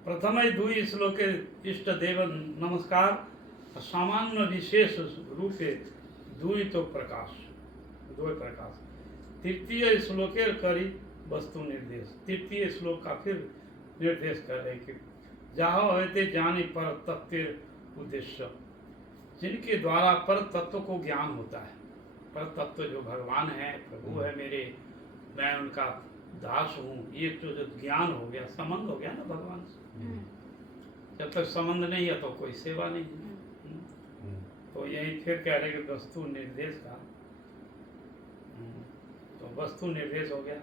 प्रथम दुई श्लोके इष्ट देव नमस्कार सामान्य विशेष रूपे दुई तो प्रकाश, दो प्रकाश। तृतीय श्लोके करी वस्तु निर्देश, तृतीय श्लोक का फिर निर्देश कर रहे कि जाहो होते जानी पर तत्व उद्देश्य, जिनके द्वारा पर तत्व को ज्ञान होता है। पर तत्व जो भगवान है, प्रभु है मेरे, मैं उनका दास हूँ, ये जो ज्ञान हो गया, संबंध हो गया ना भगवान से। जब तक संबंध नहीं है तो कोई सेवा नहीं है। तो यही फिर कह रहे कि वस्तु निर्देश का, तो वस्तु निर्देश हो गया।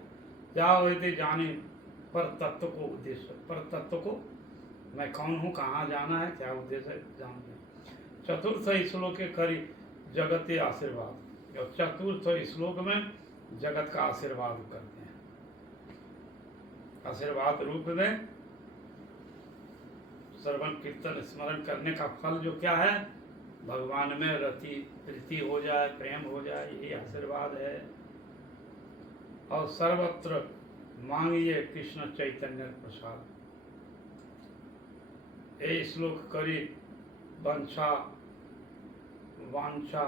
जाओ होते जाने पर तत्व को उद्देश्य, पर तत्व को मैं कौन हूँ, कहाँ जाना है, क्या उद्देश्य है, जान लें। चतुर्थ श्लोक के करी जगत के आशीर्वाद, और चतुर्थ श्लोक में जगत का आशीर्वाद करते हैं। आशीर्वाद रूप में श्रवण कीर्तन स्मरण करने का फल जो क्या है, भगवान में रति प्रीति हो जाए, प्रेम हो जाए, यही आशीर्वाद है। और सर्वत्र मांगिए कृष्ण चैतन्य प्रसाद। ये श्लोक करी वंशा वांछा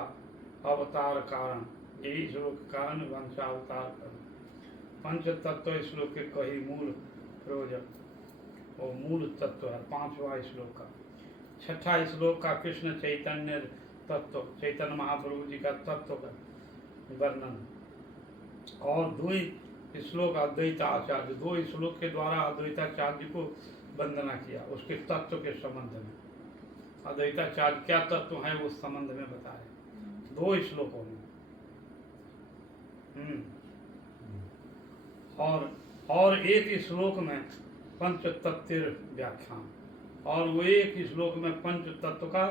अवतार कारण, यही श्लोक कारण वंशा अवतार कारण। पंच तत्व श्लोक के कही मूल प्रयोजन, वो मूल तत्व है 5वां श्लोक का। 6ठा श्लोक का कृष्ण चैतन्य तत्व, चैतन्य महाप्रभु जी का तत्व का वर्णन। और 2 श्लोक अद्वैत आचार्य, 2 श्लोक के द्वारा अद्वैताचार्य को वंदना किया, उसके तत्व के संबंध में। अद्वैताचार्य क्या तत्व है उस संबंध में बताए 2 श्लोकों में। और एक श्लोक में पंच तत्व व्याख्यान, और वो एक श्लोक में पंच तत्व का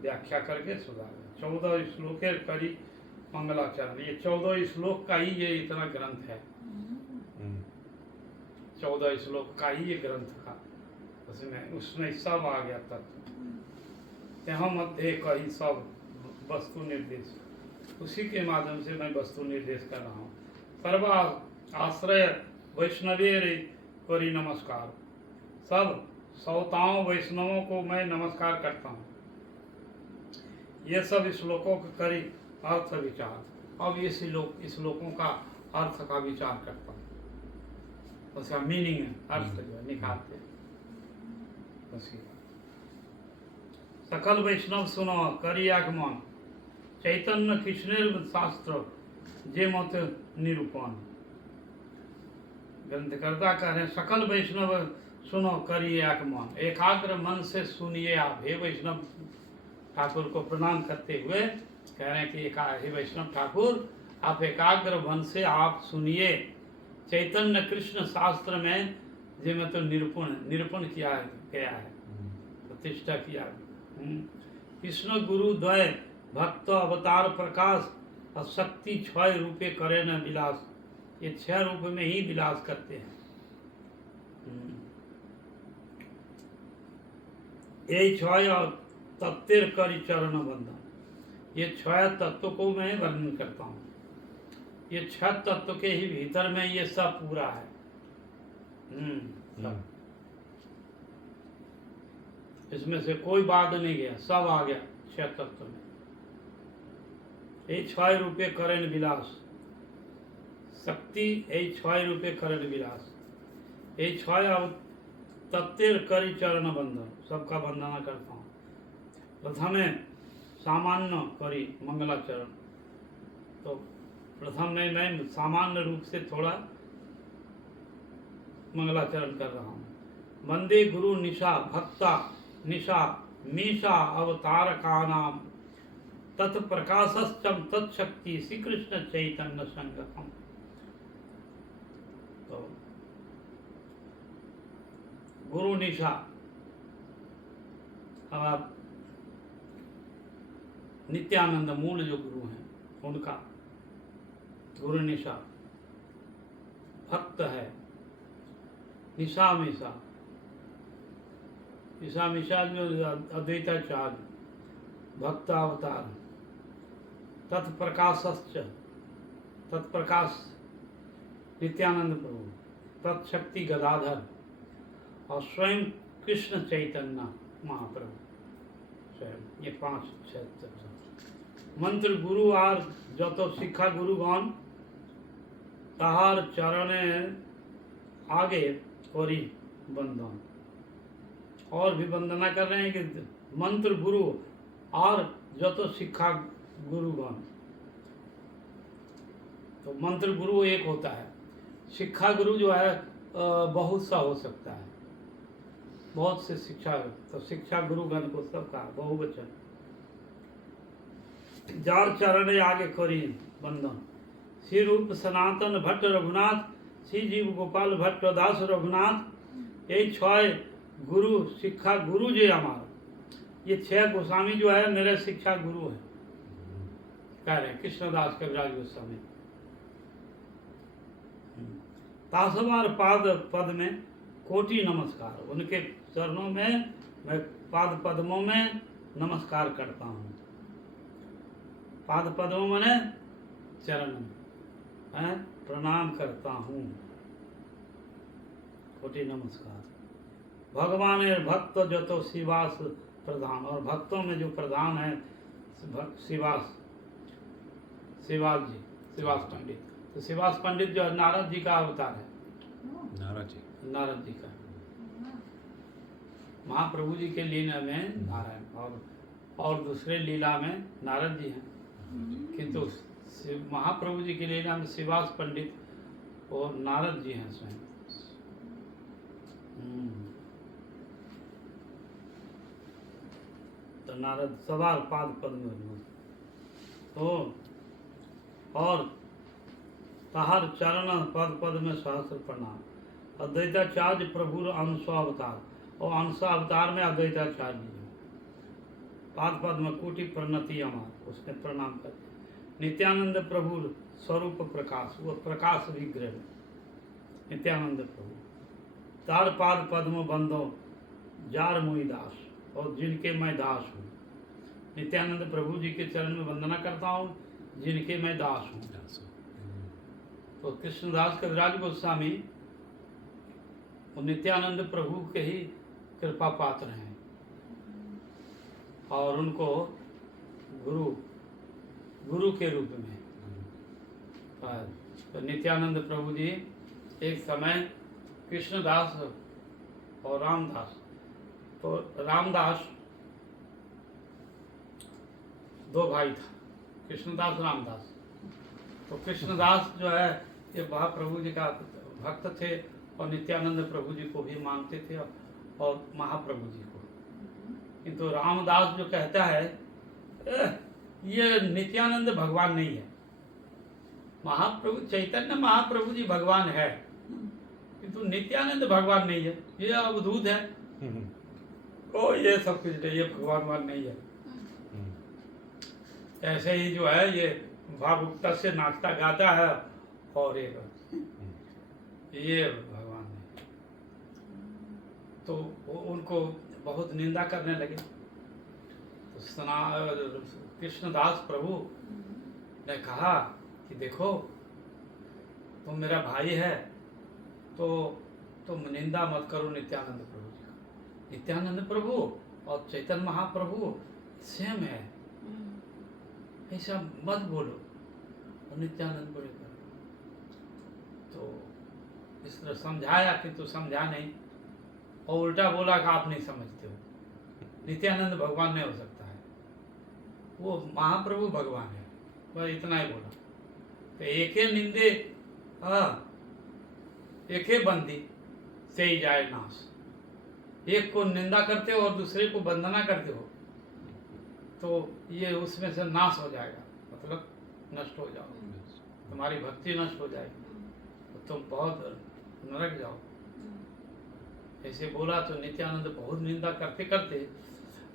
व्याख्या करके सुधार। 14 श्लोके करी मंगलाचरण, ये 14 श्लोक का ही ये इतना ग्रंथ है। 14 श्लोक का ही ये ग्रंथ था, उसमें सब आ गया तत्व। यहाँ मध्य कही सब वस्तु निर्देश, उसी के माध्यम से मैं वस्तु निर्देश कर रहा हूँ। सर्वा आश्रय वैष्णवेर करी नमस्कार, सब सौताओं वैष्णवों को मैं नमस्कार करता हूँ। ये सब श्लोकों के करी अर्थ विचार, अब ये श्लोकों का अर्थ का विचार करता हूँ, उसका मीनिंग है, अर्थ जो है निकालते हैं। सकल वैष्णव सुनो करी आगमन, चैतन्य कृष्ण शास्त्र जे मत निरूपण। ग्रंथकर्ता कह रहे हैं सकल वैष्णव सुनो करिए आगमन, एकाग्र मन से सुनिए आप। हे वैष्णव ठाकुर को प्रणाम करते हुए कह रहे हैं कि हे वैष्णव ठाकुर, आप एकाग्र मन से आप सुनिए। चैतन्य कृष्ण शास्त्र में जे में तो निरूपण किया गया है, प्रतिष्ठा किया। कृष्ण गुरु द्वय भक्त अवतार प्रकाश और शक्ति 6 रूपे करे न विलास, ये 6 रूप में ही विलास करते हैं। यही 6 तत्व करी चरण बंधन, ये 6 तत्व को मैं वर्णन करता हूँ। ये 6 तत्व के ही भीतर में ये सब पूरा है। इसमें से कोई बात नहीं गया, सब आ गया 6 तत्व में। ये 6 रूपे करण विलास शक्ति, यही 6 रूपे करण विलास, यही 6 तत्व करी चरण बंधन, सबका वंदना करता हूँ। प्रथमे सामान्य करी मंगलाचरण, तो प्रथम में मैं सामान्य रूप से थोड़ा मंगलाचरण कर रहा हूँ। वंदे गुरु निशा भक्ता निशा मीशा अवतार का नाम तत्प्रकाशश्चम तत्शक्ति श्री कृष्ण चैतन्य संगम। तो गुरु निशा, अब नित्यानंद मूल जो गुरु हैं उनका गुरु निशा, भक्त है निशा मिशा, निशा मिशा जो अद्वैताचार्य भक्त अवतार, तत्प्रकाशश्च तत्प्रकाश नित्यानंद प्रभु, तत्शक्ति गदाधर और स्वयं कृष्ण चैतन्य महाप्रभु स्वयं, ये 5 मंत्र गुरु आर যত শিক্ষা গুরুগণ তাহার চরণে आगे करी बंदन। और भी वंदना कर रहे हैं कि मंत्र गुरु और যত शिक्षा गुरुगण, तो मंत्र गुरु एक होता है, शिक्षा गुरु जो है बहुत सा हो सकता है, बहुत से शिक्षा, तो शिक्षा गुरुगण को सबका बहुवचन। जार चरण आगे करी बंदन, श्री रूप सनातन भट्ट रघुनाथ, श्री जीव गोपाल भट्ट दास रघुनाथ, ये 6 गुरु शिक्षा गुरु जी हमारा, ये 6 गोस्वामी जो है मेरे शिक्षा गुरु है, कह रहे हैं कृष्णदास कविराज गोस्वामी। तासवार पाद पद में कोटि नमस्कार, उनके चरणों में मैं पाद पद्मों में नमस्कार करता हूँ। पाद पद्मों में चरण में प्रणाम करता हूँ, कोटि नमस्कार। भगवान भक्त जो तो शिवास प्रधान, और भक्तों में जो प्रधान है शिवास शिवास जी, शिवास पंडित। तो शिवास पंडित जो नारद जी का अवतार है, नारद जी का, महाप्रभु जी के लीला में नारायण और दूसरे लीला में नारद जी हैं, किंतु महाप्रभु जी के लीला में शिवास पंडित और नारद जी हैं स्वयं। तो नारद सवार पाद पद में तो, और तहार चरण पद पद में सहस्र प्रणाम। अद्वैताचार्य प्रभु अंशावतार, और अंशावतार में अद्वैताचार्य जी पाद पद में कोटि प्रणति अमार, उसमें प्रणाम करते। नित्यानंद प्रभु स्वरूप प्रकाश, वो प्रकाश विग्रह नित्यानंद प्रभु। तार पाद पद्म बंदो जार मुई दास, और जिनके मैं दास हूँ। नित्यानंद प्रभु जी के चरण में वंदना करता हूँ, जिनके मैं दास हूँ। तो कृष्णदास कविराज गोस्वामी वो नित्यानंद प्रभु के ही कृपा पात्र हैं, और उनको गुरु के रूप में। तो नित्यानंद प्रभु जी एक समय कृष्णदास और रामदास, तो रामदास 2 भाई था, कृष्णदास रामदास। तो कृष्णदास जो है ये महाप्रभु जी का भक्त थे, और नित्यानंद प्रभु जी को भी मानते थे और महाप्रभु जी को। किंतु रामदास जो कहता है ये नित्यानंद भगवान नहीं है, महाप्रभु चैतन्य महाप्रभु जी भगवान है, किंतु नित्यानंद भगवान नहीं है, ये अवधूत है, ओ ये सब कुछ ये भगवान नहीं है। ऐसे ही जो है ये भावुकता से नाचता गाता है, और ये भगवान है। तो उनको बहुत निंदा करने लगे। तो कृष्णदास प्रभु ने कहा कि देखो तुम मेरा भाई है, तो तुम निंदा मत करो नित्यानंद प्रभु जी का। नित्यानंद प्रभु और चैतन्य महाप्रभु सेम है, ऐसा मत बोलो। और नित्यानंद प्रभु तो इस तरह समझाया, किंतु समझा नहीं, और उल्टा बोला कि आप नहीं समझते हो, नित्यानंद भगवान नहीं हो सकता है, वो महाप्रभु भगवान है, बस इतना ही बोला। तो एके निंदे एके बंदी से ही जाए नाश। एक को निंदा करते हो और दूसरे को वंदना करते हो तो ये उसमें से नाश हो जाएगा, मतलब नष्ट हो जाओ, तुम्हारी भक्ति नष्ट हो जाएगी, तो तुम बहुत नरक जाओ। ऐसे बोला तो नित्यानंद बहुत निंदा करते करते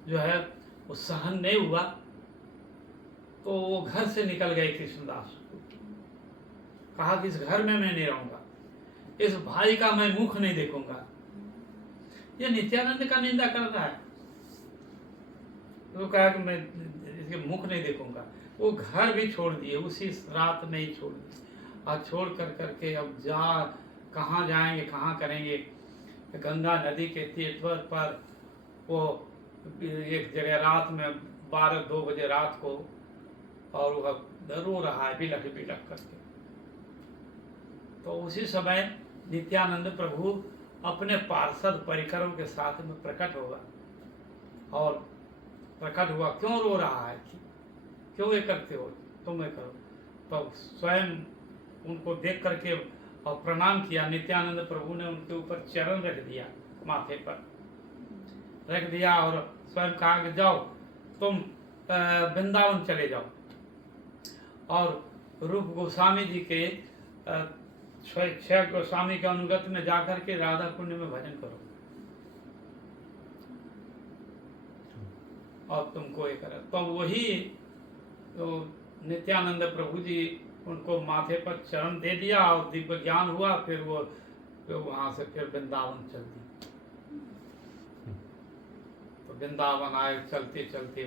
जो है वो सहन नहीं हुआ, तो वो घर से निकल गए कृष्णदास। कहा कि इस घर में मैं नहीं रहूंगा, इस भाई का मैं मुख नहीं देखूंगा। ये नित्यानंद का निंदा करता है, तो कहा कि मैं इसके मुख नहीं देखूंगा। वो घर भी छोड़ दिए, उसी रात नहीं छोड़ दिए, और छोड़ कर करके अब कहाँ जाएंगे, कहाँ करेंगे। गंगा नदी के तीर पर वो एक जगह रात में 12-2 बजे रात को, और वह रो रहा है बिलख बिलख करके। तो उसी समय नित्यानंद प्रभु अपने पार्षद परिकरों के साथ में प्रकट होगा, और प्रकट हुआ, क्यों रो रहा है, क्यों ये करते हो, तुम ये करो। तो स्वयं उनको देख करके और प्रणाम किया। नित्यानंद प्रभु ने उनके ऊपर चरण रख दिया, माथे पर रख दिया, और स्वयं कहा कि जाओ तुम वृंदावन चले जाओ, और रूप गोस्वामी जी के 6 गोस्वामी के अनुगत में जाकर के राधा कुंड में भजन करो, और तुमको ये करा। तो वही तो नित्यानंद प्रभु जी उनको माथे पर चरण दे दिया, और दिव्य ज्ञान हुआ। फिर वो वहां से फिर वृंदावन चल दी। तो वृंदावन आए, चलते चलते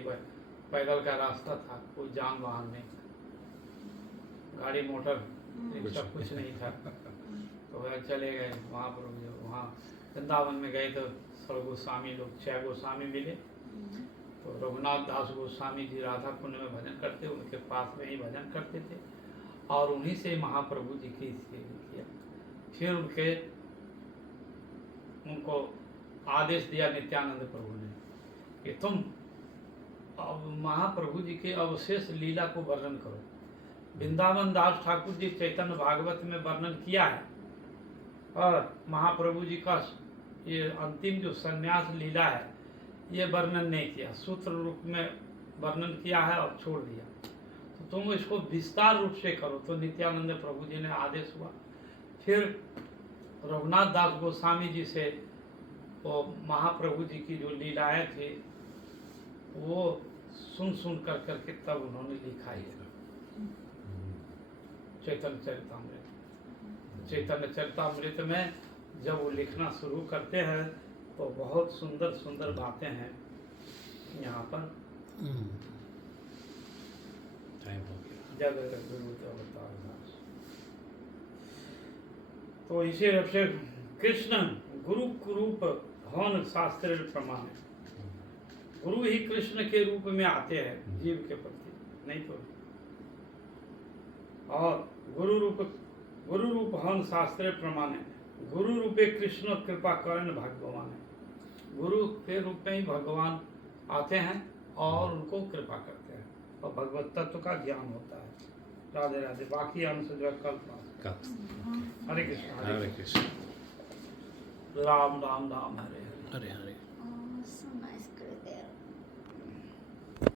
पैदल का रास्ता था, कोई जान वाहन नहीं, गाड़ी मोटर रिक्शा कुछ नहीं था। तो वह चले गए वहाँ पर। वहाँ वृंदावन में गए तो सब गोस्वामी लोग 6 गोस्वामी मिले। तो रघुनाथ दास गोस्वामी जी राधा कुंड में भजन करते, उनके पास में ही भजन करते थे, और उन्हीं से महाप्रभु जी की सेवा किया। फिर उनको आदेश दिया नित्यानंद प्रभु ने कि तुम अब महाप्रभु जी के अवशेष लीला को वर्णन करो। वृंदावन दास ठाकुर जी चैतन्य भागवत में वर्णन किया है, और महाप्रभु जी का ये अंतिम जो संन्यास लीला है ये वर्णन नहीं किया, सूत्र रूप में वर्णन किया है और छोड़ दिया। तो तुम इसको विस्तार रूप से करो। तो नित्यानंद प्रभु जी ने आदेश हुआ। फिर रघुनाथ दास गोस्वामी जी से वो महाप्रभु जी की जो लीलाएं थी वो सुन कर करके तब उन्होंने लिखा है चैतन्य चरितामृत। चैतन्य चरितामृत में जब वो लिखना शुरू करते हैं तो बहुत सुंदर सुंदर बातें हैं यहाँ पर। जग अवतार दास। तो इसी रूप से कृष्ण गुरु रूप हौन शास्त्र प्रमाण है। गुरु ही कृष्ण के रूप में आते हैं जीव के प्रति, नहीं तो। और गुरु रूप हौन शास्त्र प्रमाण है। गुरु रूपे कृष्ण कृपा करण भगवान है। गुरु के रूप में ही भगवान आते हैं और उनको कृपा करते हैं, और भगवत तत्व का ज्ञान होता है। राधे राधे। बाकी अंश जो है कल हरे कृष्ण हरे कृष्ण। राम राम राम हरे हरे। हरे हरे।